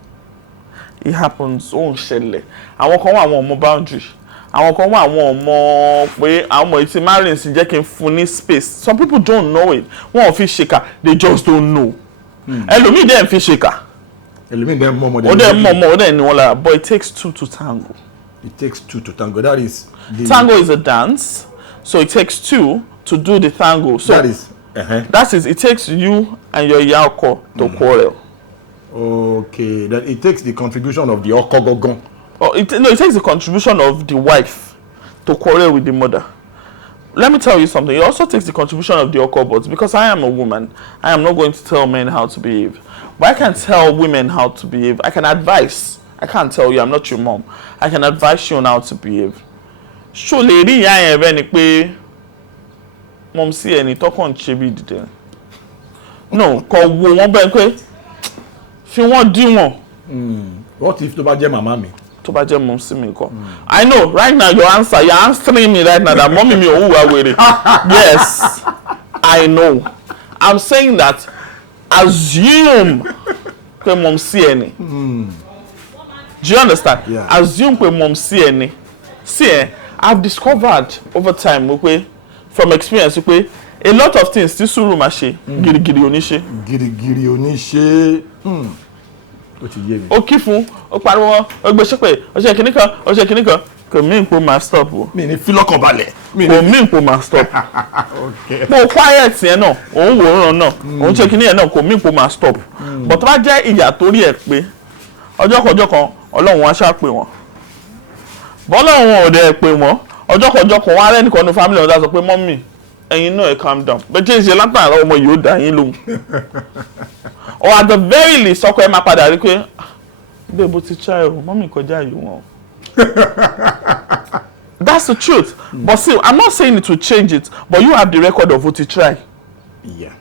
Ó ń ṣẹlẹ̀. Àwọn kan wà àwọn ọmọ boundary. Àwọn kan wà àwọn ọmọ pé àwọn ọmọ ìtì marrying sì jẹ́ kí n fún ní space. Some people don't know it. Wọ́n ò fi ṣèkà. They just don't know. Ẹlòmíì dẹ̀ ń fi ṣèkà. Ẹlòmíì dẹ̀ mọ̀ ọmọdé. Ó dẹ̀ mọ̀ ọmọ, ó dẹ̀ ní wọn lára. But it takes 2 to tango. It takes 2 to tango. That is tango is a dance. So it takes 2 to do the tango. So that is that is, it takes you and your yako to quarrel. Okay, that it takes the contribution of the okogogon. It takes the contribution of the wife to quarrel with the mother. Let me tell you something. It also takes the contribution of the okobot, because I am a woman. I am not going to tell men how to behave. But I can tell women how to behave. I can advise. I can't tell you. I'm not your mom. I can advise you on how to behave. Surely, mom sí ẹni tọkàn ṣe bí dìde no kò wo wọn bẹ́ẹ̀ pé fi wọ́n dí wọn. What if tó bá jẹ́ màmá mi? Tó bá jẹ́ mom sí mi kọ́. I know right now you're answering me right now that mommy mi ò hùwà wèrè. Yes, I know. I'm saying that assume pé mom sí ẹni. Do you understand? Yeah. Assume pé mom sí ẹni. See, I've discovered over time pé from experience pé a lot of things tí sùúrù máa ṣe gìrìgìrì oníṣe. Gìrìgìrì oníṣe. Ó ti yé mi. Ó kí fún ó pariwo ó gbé ṣépè ó ṣe kíní kan kò mí nǹkan máa stop o. Mi ní fílọ́kàn balẹ̀. Kò mí nǹkan máa stop. Mo quiet yẹn náà òun wòran náà òun ṣe kíní yẹn náà kò mí nǹkan máa stop. But tó bá jẹ́ ìyà torí ẹ̀ pé ọjọ́ kan Ọlọ́run á ṣáà pè wọ́n. Bọ́lọ́run ò dẹ̀ pè wọ́n. Ọjọ́ kan wọn arẹ́ nìkan ní family ọ̀dà sọ pé mọ́mì ẹ̀yin náà ẹ̀ calm down bẹ́ẹ̀ tí ń ṣe látàrá ọmọ yìí ó dà yín lóhùn. Or at the very least ọkọ ẹ máa padà rí pé bẹ́ẹ̀ bó ti try o mọ́mì kọjá yìí wọn. That's the truth. But see, I'm not saying it will change it, but you have the record of what you try. Yeah.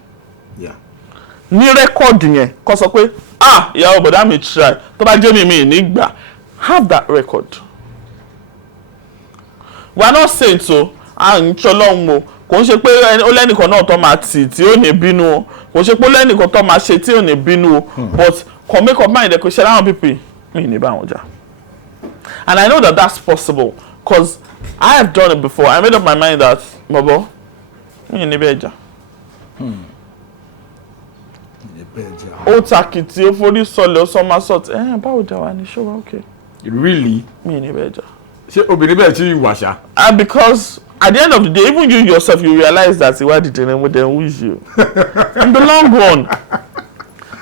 Ní rẹ́kọ̀dì yẹn kó sọ pé ìyàwó bọ̀dá mi try tó bá jẹ́ mi nígbà have that record. We are not saying so ń ṣọlọ́run o kò ń ṣe pé ó lẹ́nìkan náà tó máa tì tí ó ní bínú o kò ń ṣe pé ó lẹ́nìkan tó máa ṣe tí ó ní bínú o but kò make up mind kò ṣe láwọn pípì mi ní bá wọn jà And I know that that's possible because I have done it before. I made up my mind that, Bobo, me and Ibeja. O takiti, o fori sole, o somersault. Báwo dẹ̀ wá ní show, okay. Really? Me and Ibeja. Ṣé obìnrin bẹ́ẹ̀ tí wà ṣá? And because at the end of the day, even you yourself, you realize that why did they wish you? In the long run,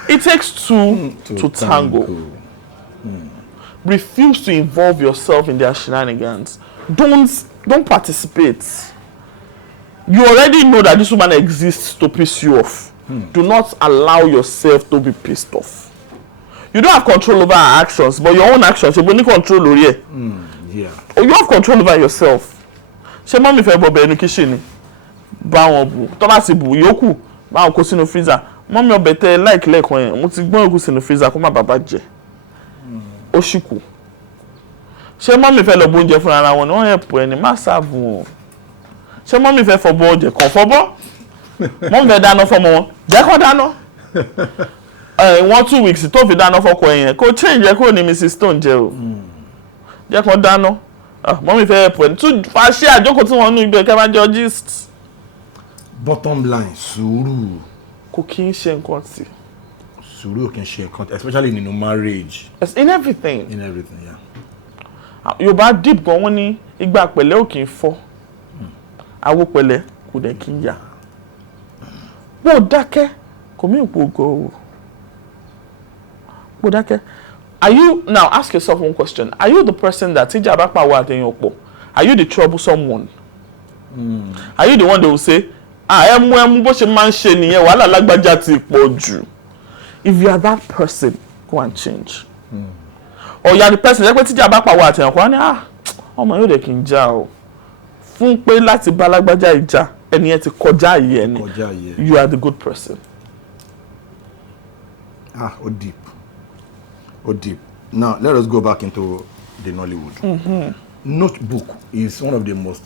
it takes two to tango. Refuse to involve yourself in their shenanigans. Don't participate. You already know that this woman exists to piss you off. Do not allow yourself to be pissed off. You don't have control over her actions, but your own actions, you only control over it. Yeah. Or you have control over yourself. Ṣé mọ́mí fẹ́ bọ̀ bẹ̀ẹ́nu kíṣìnì? Bá wọn bù. Tó bá ti bù yókù, bá wọn kó sínú freezer. Mọ́mí ọbẹ̀ tẹ láìkí lẹ́ẹ̀kan yẹn, mo ti gbọ́n yókù sínú freezer kó má bàbá jẹ. Ó ṣì kù. Ṣé mọ́mí fẹ́ lọ bó oúnjẹ fún ara wọn ni wọ́n yẹ pọ̀ ẹni má sáàbù wọn? Ṣé mọ́mí fẹ́ fọbọ́ ọjẹ kan fọbọ́? Mọ́mí fẹ́ dáná fọmọ wọn, jẹ́ kó dáná. 1-2 weeks tó fi dáná fọ́kọ ẹ̀yẹn kó change ẹ kó ní Mrs. Stone jẹ o. Jẹ́ kó dáná. Mọ́mí fẹ́ pọ̀ ẹni tún fàṣẹ àjókòó tí wọ́n nú ibẹ̀ kẹ́ máa jọ gist. Bottom line, sùúrù. Kò kí ń ṣe nǹkan tí. Sùúrù kì í ṣe nǹkan, especially in marriage. It's in everything. In everything, yeah. Yorùbá deep gan wọ́n ní ìgbà pẹ̀lẹ́ ò kì í fọ́. Àwo pẹ̀lẹ́ kò dẹ̀ kí ń yà. Bó dákẹ́ kò mí ìpò ògo. Bó dákẹ́. Are you now ask yourself one question? Are you the person that tíjà bá pàwọ́ àtẹ̀yìn ọ̀pọ̀? Are you the troublesome one? Are you the one that will say, ẹmu bó ṣe máa ń ṣe nìyẹn wàhálà lágbájá ti pọ̀ jù? If you are that person, go and change. Or you are the person that tíjà bá pàwọ́ àtẹ̀yìn ọ̀pọ̀ wọ́n ní ọmọ yóò dẹ̀ kí n já o. Fún pé láti bá lágbájá ìjà ẹni yẹn ti kọjá yìí ẹni. You are the good person. Oh deep. Oh deep. Now let us go back into the Nollywood. Notebook is one of the most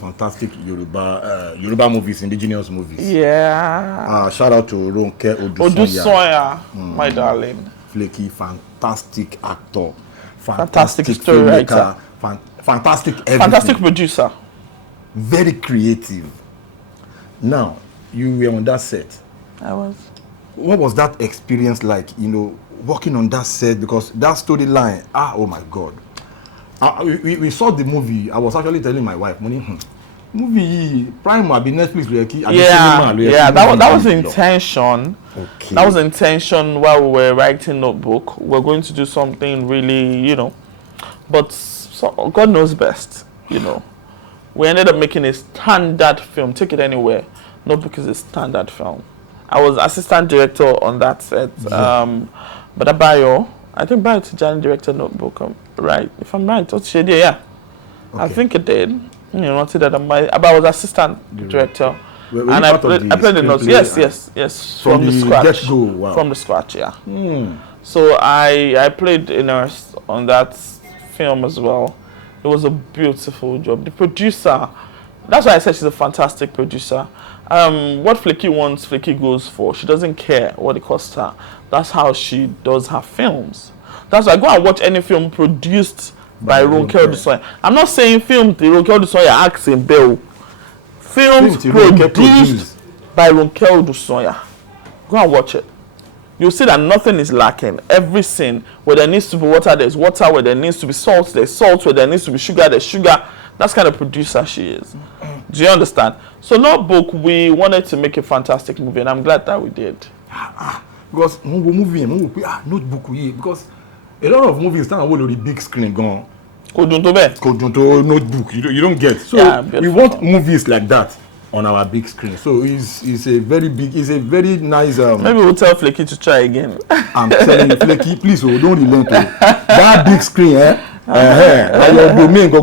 fantastic Yoruba movies, indigenous movies. Yeah. Shout out to Ronke Odusonya, my darling. Flaky, fantastic actor, fantastic story writer, fantastic everything. Fantastic producer. Very creative. Now, you were on that set. I was. What was that experience like, working on that set? Because that storyline, oh my God. We saw the movie. I was actually telling my wife, movie Prime will be Netflix. Yeah, that was the intention. Okay. That was the intention while we were writing Notebook. We're going to do something really, but God knows best, We ended up making a standard film. Take it anywhere. Notebook is a standard film. I was assistant director on that set. But Adebayo, I think Bayo Tijani directed Notebook. Right? If I'm right, what's shady? Yeah. Okay. I think it did. Not that I was assistant director. And I played the notes. Yes. From the scratch. Wow. From the scratch, yeah. So I played a nurse on that film as well. It was a beautiful job. The producer, that's why I said she's a fantastic producer. What Flaky wants, Flaky goes for. She doesn't care what it costs her. That's how she does her films. That's why I go and watch any film produced by Ronke Odusonya. I'm not saying film the Ronke Odusonya acts in Bell. Films produced by Ronke Odusonya. Go and watch it. You'll see that nothing is lacking. Every scene, where there needs to be water, there's water. Where there needs to be salt, there's salt. Where there needs to be sugar, there's sugar. That's the kind of producer she is. Do you understand? So Notebook, we wanted to make a fantastic movie, and I'm glad that we did. Because Notebook, because a lot of movies stand on the big screen gone. Notebook, you don't get. So we want movies like that on our big screen. So it's a very nice. Maybe we'll tell Flaky to try again. I'm telling you, Flaky, please, don't relent. That big screen, your domain go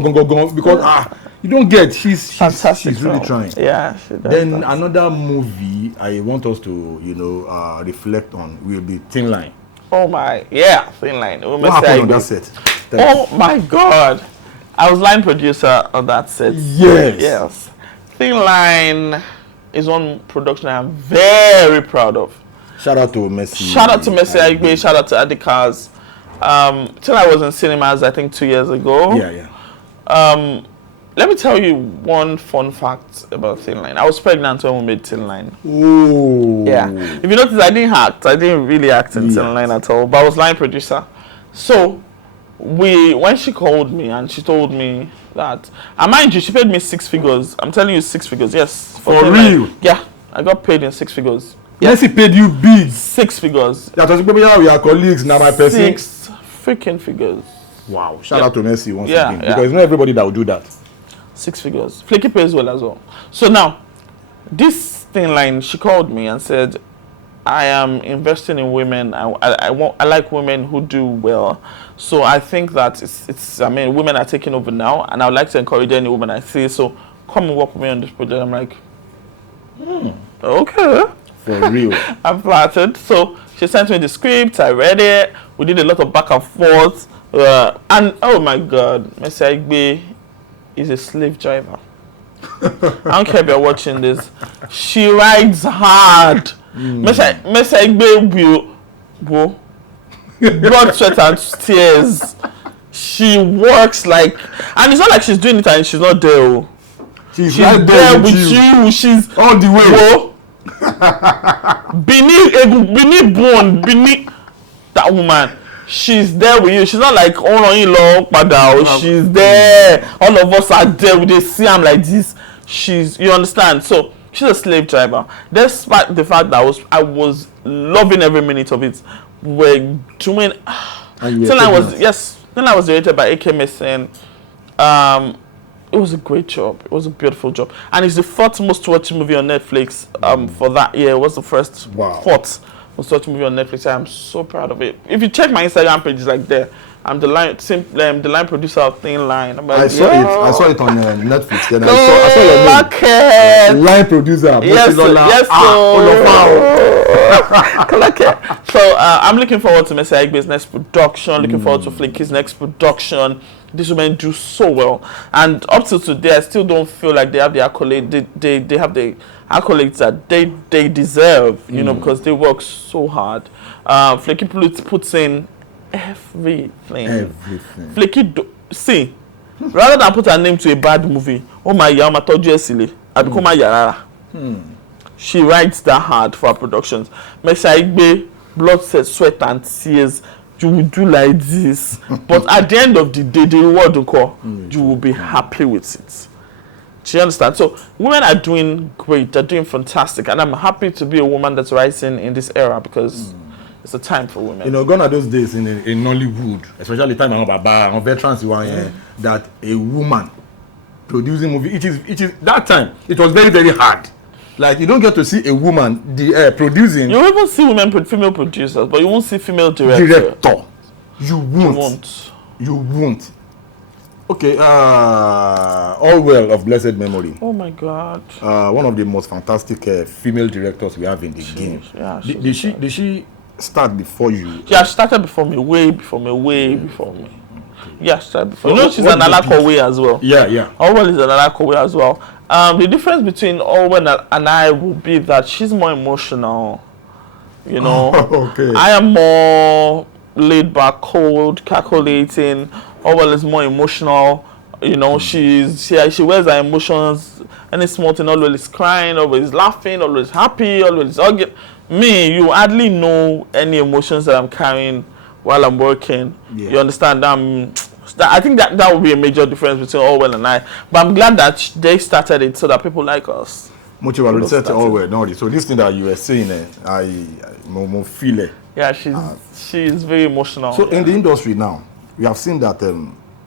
because you don't get. She's really trying. Yeah, she does. Then another movie I want us to reflect on will be Thin Line. Oh my, yeah, Thin Line. What happened on that set? Oh my God, I was line producer on that set. Yes. Thin Line is one production I'm very proud of. Shout out to Messi. Shout out to Messi Aigbe. Shout out to Adikas. till I was in cinemas, I think 2 years ago. Yeah. Let me tell you one fun fact about Thin Line. I was pregnant when we made Thin Line. Oh. Yeah. If you notice, I didn't act. I didn't really act in Thin Line at all. But I was line producer. So, when she called me and she told me that, and mind you, she paid me 6 figures. I'm telling you, 6 figures. Yes. For real? Yeah. I got paid in 6 figures. Yes, he paid you big. 6 figures. That was maybe we are colleagues now, my person. 6 freaking figures. Wow. Shout out to Messi once Yeah, again. yeah. Because not everybody that will do that. 6 figures. Flaky pays well as well. So now, this Thin Line, she called me and said, I am investing in women. I like women who do well. So I think that women are taking over now, and I would like to encourage any woman I see. So come and work with me on this project. I'm like, okay. For real. I'm flattered. So she sent me the script. I read it. We did a lot of back and forth. And oh my God, Mr. Igbe is a slave driver. I don't care if you're watching this. She rides hard. Mr. Igbe will blood, sweat, and tears. She works like, and it's not like she's doing it and she's not there. She's right there with you. She's all the way. Beneath bone, beneath that woman. She's there with you. She's not like she's there. All of us are there. We just see I'm like this. You understand? So she's a slave driver. Despite the fact that I was loving every minute of it. We're doing. Then I was directed by AKMSN. It was a great job. It was a beautiful job, and it's the 4th most watched movie on Netflix. For that year, it was the first 4th most watched movie on Netflix. I'm so proud of it. If you check my Instagram page, it's like there. I'm the line producer of Thin Line. I'm like, I saw it on Netflix. Then no, I saw your name. Line producer. Yes, So I'm looking forward to Mr. Egbe's next production. Looking forward to Flaky's next production. These women do so well, and up till today, I still don't feel like they have the accolade. They have the accolades that they deserve. You know, because they work so hard. Flaky puts in everything. Flaky, see, rather than put her name to a bad movie, oh my God, I become my yarara. She writes that hard for her productions. Mr. Igbe, blood, sweat, and tears. You will do like this, but at the end of the day, the reward will come. You will be happy with it. Do you understand? So women are doing great. They're doing fantastic, and I'm happy to be a woman that's rising in this era because it's a time for women. You know, gone are those days in Nollywood, especially time on Baba on veterans, that a woman producing movie. It is that time. It was very, very hard. Like, you don't get to see a woman producing. You even see female producers, but you won't see female director. You won't. Okay, All Well of blessed memory. Oh my God. One of the most fantastic female directors we have in the game. Yeah, did she start before you? Yeah, she started before me, way before me. Yeah, she started before. You know, she's an Alakowe as well. Yeah. All Well is an Alakowe as well. The difference between Orwell and I will be that she's more emotional, you know. Okay. I am more laid back, cold, calculating. Orwell is more emotional, you know. She wears her emotions. Any small thing, always crying, always laughing, always happy, always arguing. Me, you hardly know any emotions that I'm carrying while I'm working. Yeah. You understand? I think that would be a major difference between Orwell and I. But I'm glad that they started it so that people like us. Motilola said Orwell, no. So this thing that you were saying, I feel it. Yeah, she's very emotional. So in the industry now, we have seen that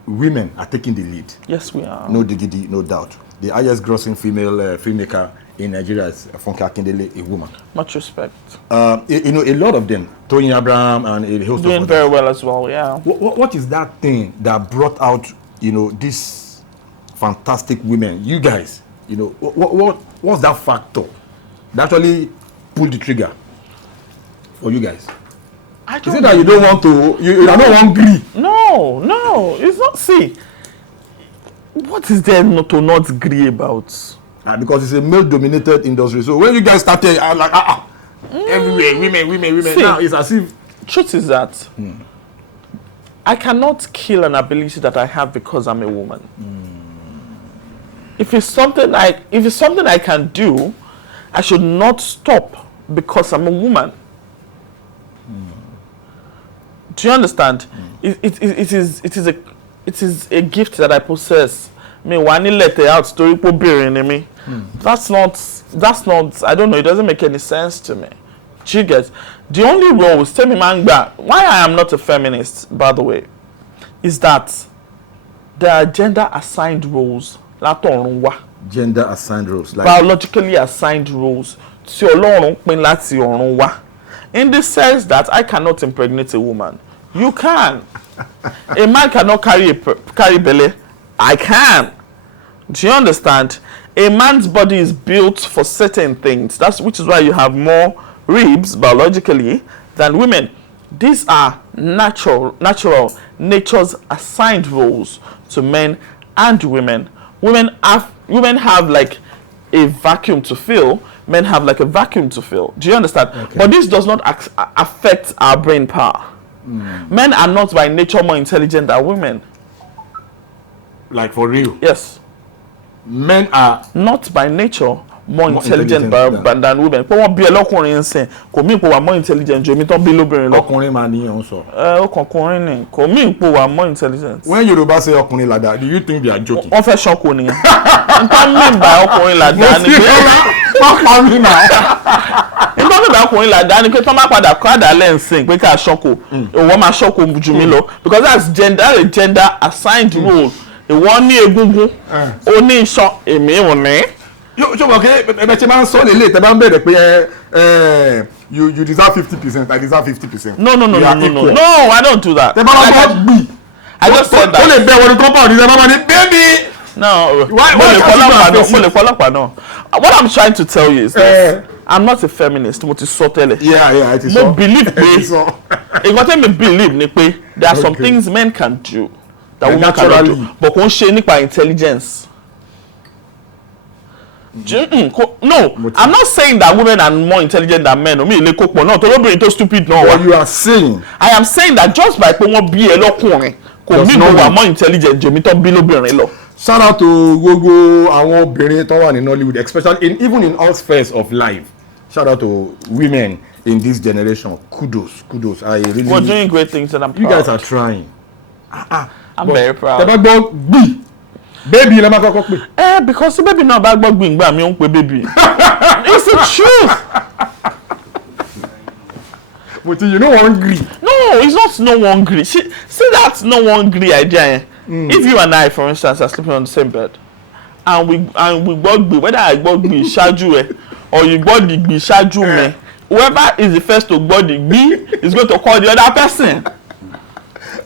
women are taking the lead. Yes, we are. No diggity, no doubt. The highest grossing female filmmaker in Nigeria is Femi Adebayo, a woman. Much respect. You know, a lot of them, Tony Abraham and a host doing of very well as well, yeah. What is that thing that brought out, you know, these fantastic women? You guys, you know, what's that factor that actually pulled the trigger for you guys? Is it that you don't want to, you don't want to agree? No, it's not. See, what is there not to not agree about? Because it's a male-dominated industry. So when you guys started, I'm like, everywhere, women. See, now it's as if. Truth is that I cannot kill an ability that I have because I'm a woman. If it's something I can do, I should not stop because I'm a woman. Do you understand? It is a gift that I possess. Me wani let out story po bearing me. That's not I don't know, it doesn't make any sense to me. Do you get? The only roles, tell me mangba, why I am not a feminist, by the way, is that there are gender assigned roles. Gender assigned roles, like biologically assigned roles. In the sense that I cannot impregnate a woman. You can. A man cannot carry belly. I can. Do you understand? A man's body is built for certain things. Which is why you have more ribs biologically than women. These are natural, nature's assigned roles to men and women. Women have like a vacuum to fill. Men have like a vacuum to fill. Do you understand? Okay. But this does not affect our brain power. Men are not by nature more intelligent than women. Like for real? Yes. Men are not by nature more intelligent than women. Pé wọ́n bí ẹlọ́kùnrin ńsìn kò mí ipò wà more intelligent ju èmi tán bí lóbìnrin lọ. Ọkùnrin máa ní ọ̀hún sọ. Ọkùnrin ni kò mí ipò wà more intelligent. When Yoruba say ọkùnrin like that, do you think they are joking? Wọ́n fẹ́ ṣọ́kù nìyẹn. Nǹkan mí bá ọkùnrin like that ni pé wọ́n pa mí náà. Nǹkan mí bá ọkùnrin like that ni pé tán bá padà kọ́ àdálẹ́ ńsìn pé ká ṣọ́kù. Ìwọ́n máa ṣọ́kù ju mí lọ. Because that's a gender assigned role. Ìwọ́n ní egungun, ó ní iṣan, èmi ò ní. Ṣé mo kẹ́ ẹ̀bẹ̀ tí máa ń sọ lélẹ̀ tẹ́ bá ń bẹ̀rẹ̀ pé you deserve 50%, I deserve 50%. No, I don't do that. Tẹ́ bá wá bọ́ gbì. I just said that. Ó lè bẹ̀ wọlé compound ní sẹ́fà máa ní baby. No, why what I'm trying to tell you is this. I'm not a feminist. Mo ti sọ tẹ́lẹ̀. Yeah, it is so. Mo believe pé nǹkan tẹ́ mi believe ni pé there are some things men can do that women cannot do. But kò ń ṣe nípa intelligence. No, I'm not saying that women are more intelligent than men. No, stupid. No, what you are saying. I am saying that just by pé wọ́n bí ẹlọ́kùnrin kò mí kò wà more intelligent ju èmi tó bí lóbìnrin lọ. Shout out to gbogbo àwọn obìnrin tó wà ní Nollywood, especially even in all spheres of life. Shout out to women in this generation. Kudos. We're doing great things and I'm proud. You guys are trying. I'm very proud. Tẹ́ bá gbọ́ gbì. Baby, let me go quick. Because the baby now back being by me own baby. It's the truth. But you know hungry. No, it's not no hungry. See that's no hungry idea. If you and I, for instance, are sleeping on the same bed, and we both be whether I both be shaju or you both be shaju me, whoever is the first to body be is going to call the other person.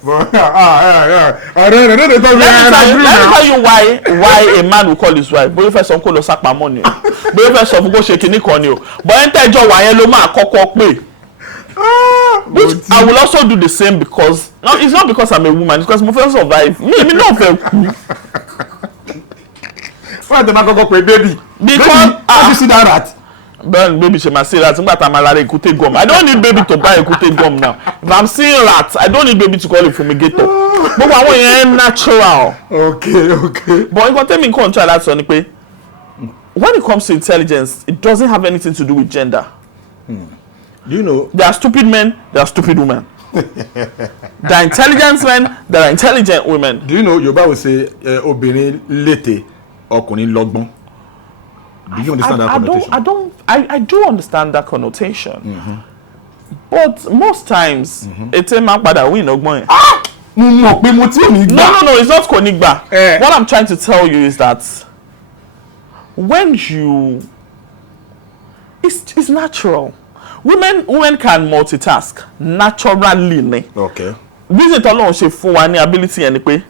Let me tell you why a man will call his wife. Bóyá fẹ́ sọ kó lọ sápá mọ́ ni o. Bóyá fẹ́ sọ fún kó ṣe kinní kan ni o. But ẹ̀ńtẹ́jọ́ wà yẹn ló máa kọ́kọ́ pè. I will also do the same because it's not because I'm a woman. It's because mo fẹ́ survive. Me náà fẹ́ kú. Why the man kọ́kọ́ pè baby? Because how you see that rat? Then baby she must say that nígbà tá a máa lára èkúté gum. I don't need baby to buy èkúté gum now. If I'm seeing rats, I don't need baby to call it fumigator. Gbogbo àwọn yẹn natural. Okay. But nǹkan tẹ́mi nǹkan try láti sọ ni pé when it comes to intelligence, it doesn't have anything to do with gender. Do you know? There are stupid men, there are stupid women. There are intelligent men, there are intelligent women. Do you know Yoruba will say obìnrin lété ọkùnrin lọ́gbọ́n? Do you understand that connotation? I do understand that connotation. But most times, it's a man padà win ọgbọ́n yẹn. No, it's not konigba. What I'm trying to tell you is that when it's natural. Women can multitask naturally. Okay. Reason Ọlọ́run ṣe fún wa ní ability yẹn ni pé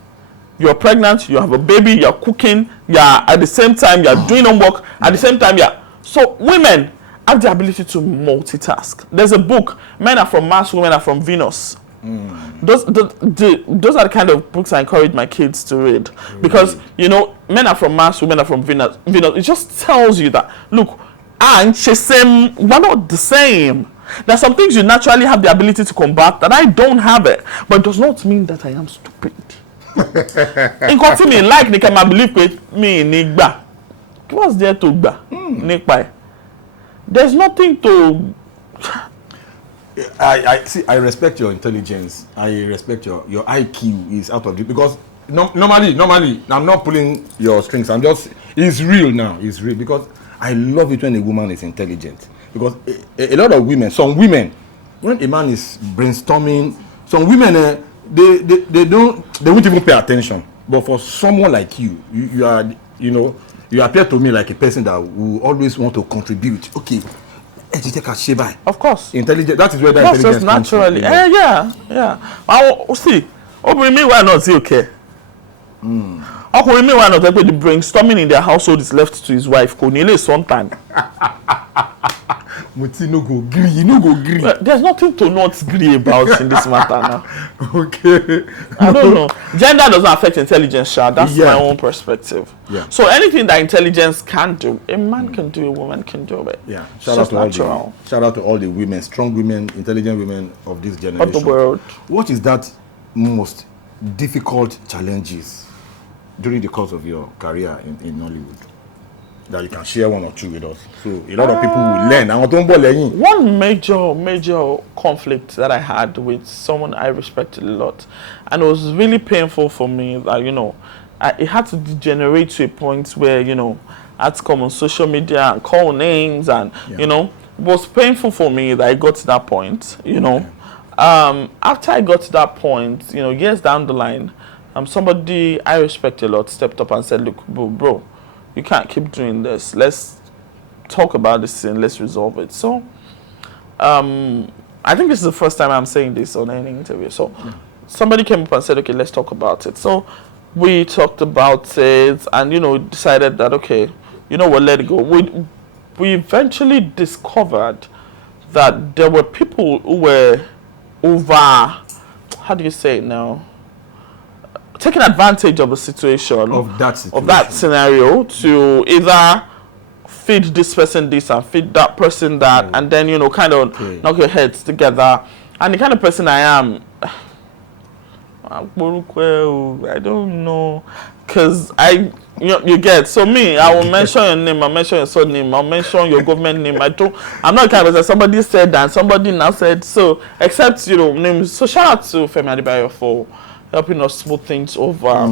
you're pregnant, you have a baby, you're cooking, you're at the same time you're doing homework, at the same time so women have the ability to multitask. There's a book, Men Are From Mars, Women Are From Venus. Those are the kind of books I encourage my kids to read. Because, men are from Mars, women are from Venus. It just tells you that, look, and we're not the same. There's some things you naturally have the ability to combat that I don't have it, but it does not mean that I am stupid. Nǹkan tí mi like ni kẹ́ máa believe pé mi ní gbà. What's there to gbà nípa ẹ̀? There's nothing to. I respect your intelligence. I respect your IQ is out of it because normally I'm not pulling your strings. It's real now. It's real because I love it when a woman is intelligent because a lot of women, some women, when a man is brainstorming, some women they won't even pay attention. But for someone like you are, you appear to me like a person that will always want to contribute. Okay. Of course. Intelligent. That is where the intelligence comes from. Naturally. Yeah. See, obìnrin mi wà náà tí ó kẹ́. Ọkùnrin mi wà náà tó pé the brainstorming in their household is left to his wife. Kò ní lè sometime. Moti no go gree. You no go gree. There's nothing to not agree about in this matter now. Okay. I don't know. Gender doesn't affect intelligence, Sha. That's my own perspective. Yeah. So anything that intelligence can do, a man can do, a woman can do it. Yeah. Shout out to all the women, strong women, intelligent women of this generation. Of the world. What is that most difficult challenges during the course of your career in Nollywood? That you can share one or two with us. So a lot of people will learn. One major conflict that I had with someone I respected a lot, and it was really painful for me that, it had to degenerate to a point where, I had to come on social media and call names and, it was painful for me that I got to that point, After I got to that point, years down the line, somebody I respect a lot stepped up and said, look, bro, you can't keep doing this. Let's talk about this and let's resolve it. So, I think this is the first time I'm saying this on any interview. So, somebody came up and said, okay, let's talk about it. So, we talked about it and, decided that, okay, we'll let it go. We eventually discovered that there were people who were how do you say it now? Taking advantage of the situation of that scenario to either feed this person this and feed that person that, and then kind of knock your heads together. And the kind of person I am, I don't know, because you get, so me, I will mention your name, I'll mention your surname, I'll mention your government name. I'm not the kind of person, somebody said that, somebody now said so, except names. So shout out to Femi Adebayo for helping us smooth things over.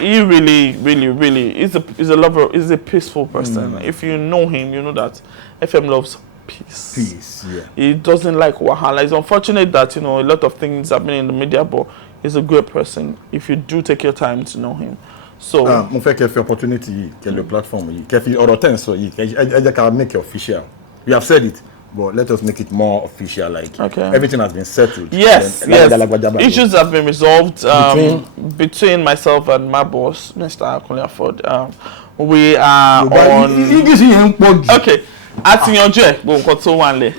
He really is a lover, is a peaceful person. If you know him, you know that FM loves peace. Yeah. He doesn't like wahala. It's unfortunate that a lot of things happening in the media, but he's a great person if you do take your time to know him. So mo fẹ́ kẹ́ fi opportunity kẹ́ lo platform yìí kẹ́ fi ọ̀rọ̀ tẹ́ ń sọ yìí ẹ jẹ́ ká make it official. You have said it, but let us make it more official. Like everything has been settled. Yes. Issues have been resolved between myself and my boss, Mr. Kunle Afod. We are on. Okay. Àtìyànjú ẹ̀ gbogbo nǹkan tó wà nílẹ̀.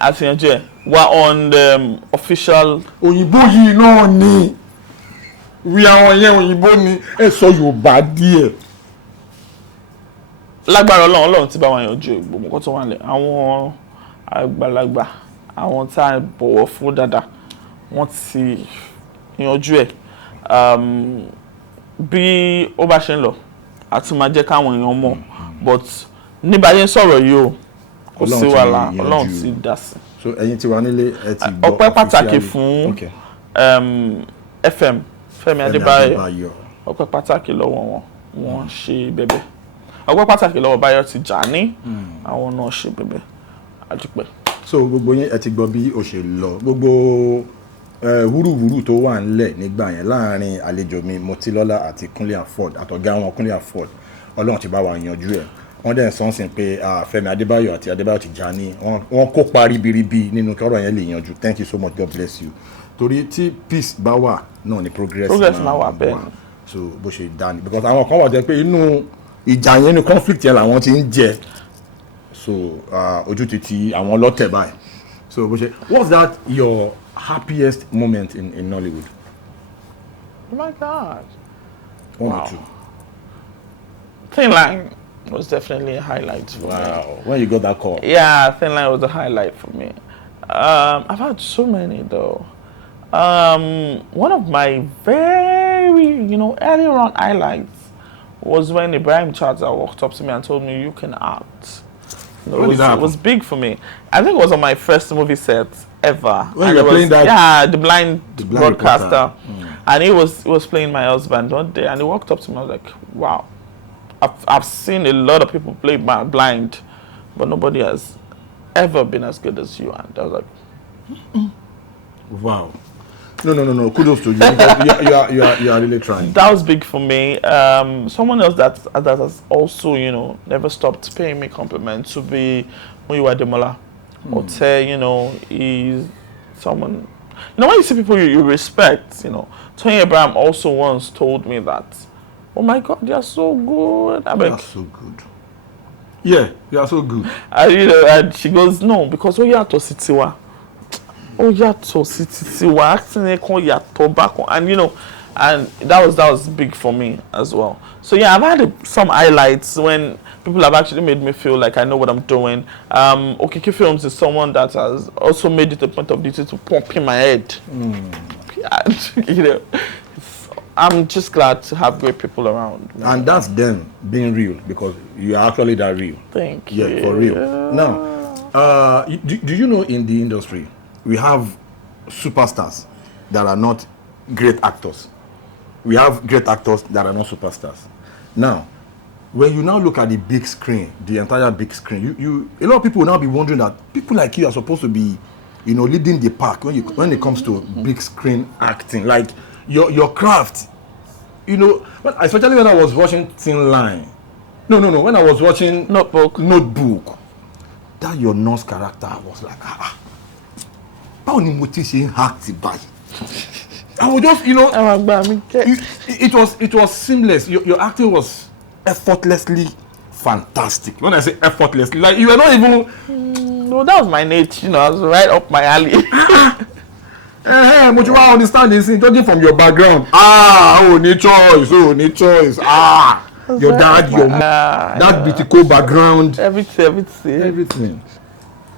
Àtìyànjú ẹ̀. We're on the official. Òyìnbó yìí náà ni. We are on òyìnbó ni. Ẹ sọ Yorùbá díẹ̀. Lágbára Ọlọ́run ti bá wa yanjú gbogbo nǹkan tó wà nílẹ̀. Àwọn àgbàlagbà, àwọn tá a bọ̀wọ̀ fún dáadáa, wọ́n ti yanjú ẹ̀. Bí ó bá ṣe ń lọ, a tún máa jẹ́ káwọn èèyàn mọ̀. But nígbà yẹn sọ̀rọ̀ yìí o, kò sí wàhálà, Ọlọ́run ti dá sí. So ẹ̀yin tí wà nílé ẹ ti gbọ́. Ọpẹ́ pàtàkì fún FM Femi Adebayo. Ọpẹ́ pàtàkì lọ́wọ́ wọn, wọ́n ṣe bẹ̀bẹ̀. Ọpẹ́ pàtàkì lọ́wọ́ Báyọ̀ Tijani, àwọn náà ṣe bẹ̀bẹ̀. Àdúpẹ́. So gbogbo yín ẹ ti gbọ́ bí ó ṣe lọ. Gbogbo wúrúwúrú tó wà ńlẹ̀ nígbà yẹn láàrin àlejò mi Motilola àti Kunle Afod àtọ̀gá wọn Kunle Afod. Ọlọ́run ti bá wa yanjú ẹ̀. Wọ́n dẹ̀ sọ sí pé Femi Adebayo àti Adebayo Tijani wọ́n kópa ribiribi nínú kí ọ̀rọ̀ yẹn lè yanjú. Thank you so much, God bless you. Torí tí peace bá wà náà ni progress máa wà bẹ́ẹ̀. So bó ṣe dá ni because àwọn kan wà jẹ́ pé inú ìjà yẹn ní conflict yẹn làwọn ti ń jẹ. So ojú ti àwọn lọ́tẹ̀ báyìí. So bó ṣe, what's that your happiest moment in Nollywood? Oh my God. One or two. Thing like was definitely a highlight for me. Wow. When you got that call? Yeah, Thin Line was a highlight for me. I've had so many though. One of my very, earlier on highlights was when Ibrahim Chaza walked up to me and told me, "You can act." It was big for me. I think it was on my first movie set ever. When you were playing that? Yeah, the blind broadcaster. Mm. And he was playing my husband one day, and he walked up to me. I was like, "Wow, I've seen a lot of people play blind, but nobody has ever been as good as you." And I was like, wow. No. Kudos to you. You are really trying. that was big for me. Someone else that has also, never stopped paying me compliments to be Muyiwa Ademola. Ote, is someone. When you see people you respect, Tony Abraham also once told me that, "Oh my God, you are so good." You are so good. Yeah, you are so good. And she goes, "No, because you are to Sitiwa. Oh, yeah, to Sitiwa. And that was big for me as well. So yeah, I've had some highlights when people have actually made me feel like I know what I'm doing. Okiki Films is someone that has also made it a point of duty to pump in my head. And, I'm just glad to have great people around. And that's them being real, because you are actually that real. Thank you. Yeah, for real. Now, do you know in the industry, we have superstars that are not great actors. We have great actors that are not superstars. Now, when you now look at the big screen, the entire big screen, a lot of people will now be wondering that people like you are supposed to be, leading the pack when it comes to big screen acting. Like your craft, especially when I was watching Thin Line. No, when I was watching Notebook, that your nurse character was like, how ni motivation act by? I would just, it was seamless. Your acting was effortlessly fantastic. When I say effortlessly, like you were not even. No, that was my niche. I was right up my alley. But you want to understand this, judging from your background. Need choice. Your dad, your mom, that beautiful background. Everything.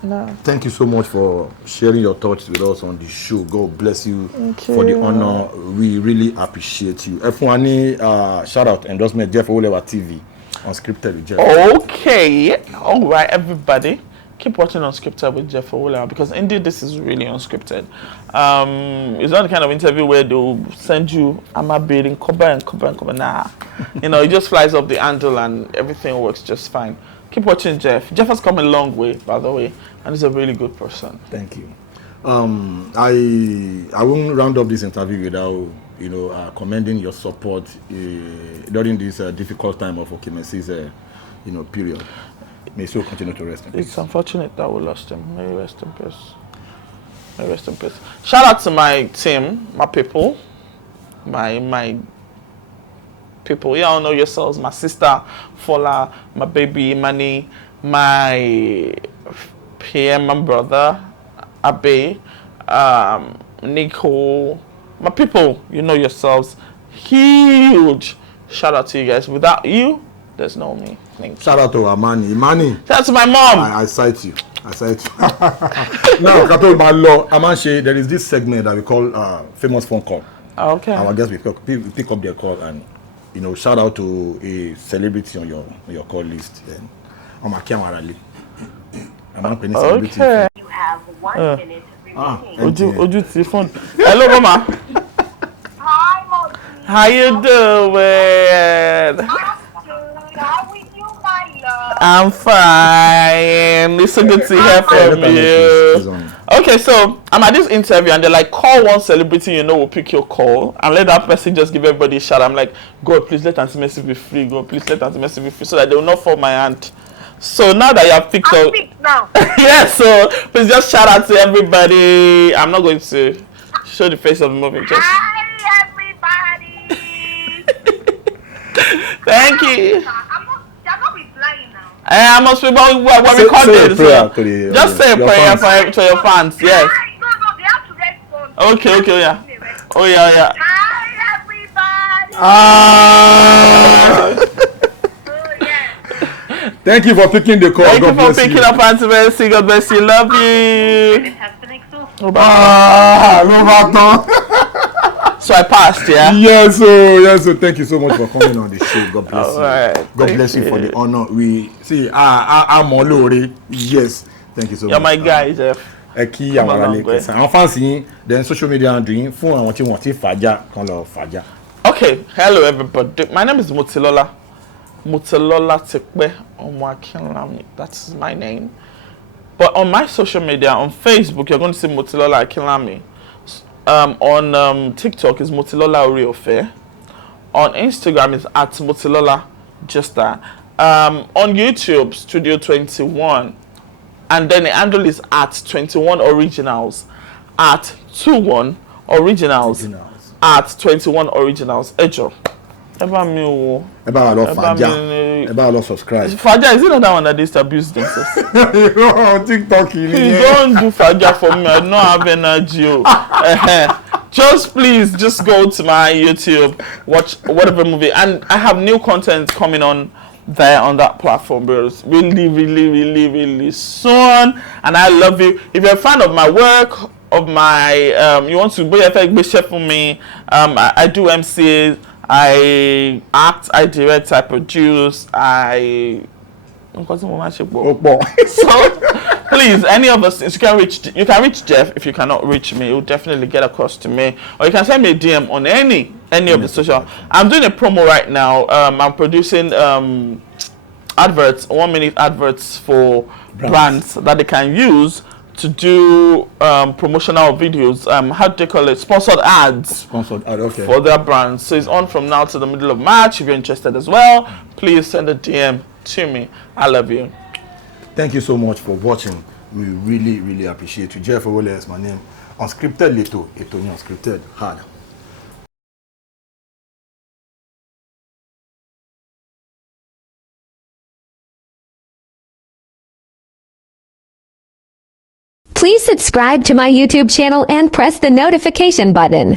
No. Thank you so much for sharing your thoughts with us on the show. God bless you for the honor. We really appreciate you. F1 shout out endorsement Jeff Olewa TV, Unscripted with Jeff. Okay. All right, everybody. Keep watching Unscripted with Jeff Olewa, because indeed this is really unscripted. It's not the kind of interview where they'll send you "I'm a building cover. Nah. It just flies up the handle and everything works just fine. Keep watching Jeff. Jeff has come a long way, by the way, and he's a really good person. Thank you. I won't round up this interview without commending your support during this difficult time of Okemesi's period. May so continue to rest in peace. It's unfortunate that we lost him. May he rest in peace. Shout out to my team, my people, my people. You all know yourselves. My sister Fola, my baby Imani, my PM, my brother Abe, Nico, my people. You know yourselves. Huge shout out to you guys. Without you, there's no me. Shout out to Imani. Shout out to my mom. I cite you. Now, Kato Malo, Amanche, there is this segment that we call famous phone call. Okay. Our guests will pick up their call and shout out to a celebrity on your call list. Okay. You have 1 minute remaining. Hello, Mama. Hi, Mom. How you doing? How are you, my love? I'm fine. It's so good to hear from you. Okay, so I'm at this interview and they're like, call one celebrity will pick your call and let that person just give everybody a shout. I'm like, God, please let Auntie Mercy be free. God, please let Auntie Mercy be free so that they will not fall my hand. So now that you have picked up, now. yeah, so please just shout out to everybody. I'm not going to show the face of the movie. Just Hi, everybody. thank you. You're not replying now. I must be we're recording. So just say a prayer to your fans. Yes. No, they have to respond. Okay, yeah. Oh yeah. Hi, everybody. Ah. Oh, yeah. Thank you for picking the call. Thank God you for bless picking you. up, Auntie Mercy. God bless you. Love you. It has been exhausted. So I passed, yeah? Yes, so thank you so much for coming on the show. God bless you. Right, God bless you for the honor. We see, I'm Olori. Yes, thank you so much. You're my guy, Jeff. Eki Yamarale Kesa. I'm fancy then social media and doing phone and watching Faja, color Faja. Okay, hello everybody. My name is Motilola Akinlami. That's my name. But on my social media, on Facebook, you're going to see Motilola Akinlami. On TikTok is Motilola Oriofe. On Instagram is at Motilola, just that. On YouTube, Studio 21. And then the handle is at 21 Originals. At 21 Originals. At 21 Originals. Ejo. Eba mi o. Eba lo Faja. Eba lo subscribe. Faja, is it not that one that they abuse themselves? TikTok. Please don't do Faja for me. I don't have energy. Just please, just go to my YouTube, watch whatever movie, and I have new content coming on there on that platform really soon. And I love you. If you're a fan of my work, of my you want to be a chef for me, I do MC, I act, I direct, I produce, so please, any of us, you can reach Jeff. If you cannot reach me, you'll definitely get across to me, or you can send me a DM on any of the social. I'm doing a promo right now. I'm producing adverts, 1 minute adverts for brands that they can use to do promotional videos. How do they call it? Sponsored ads. Okay. For their brands. So it's on from now to the middle of March. If you're interested as well, please send a DM to me. I love you. Thank you so much for watching. We really appreciate you. Jeff Owole is my name. Unscripted Leto, Etoni Unscripted Hard. Please subscribe to my YouTube channel and press the notification button.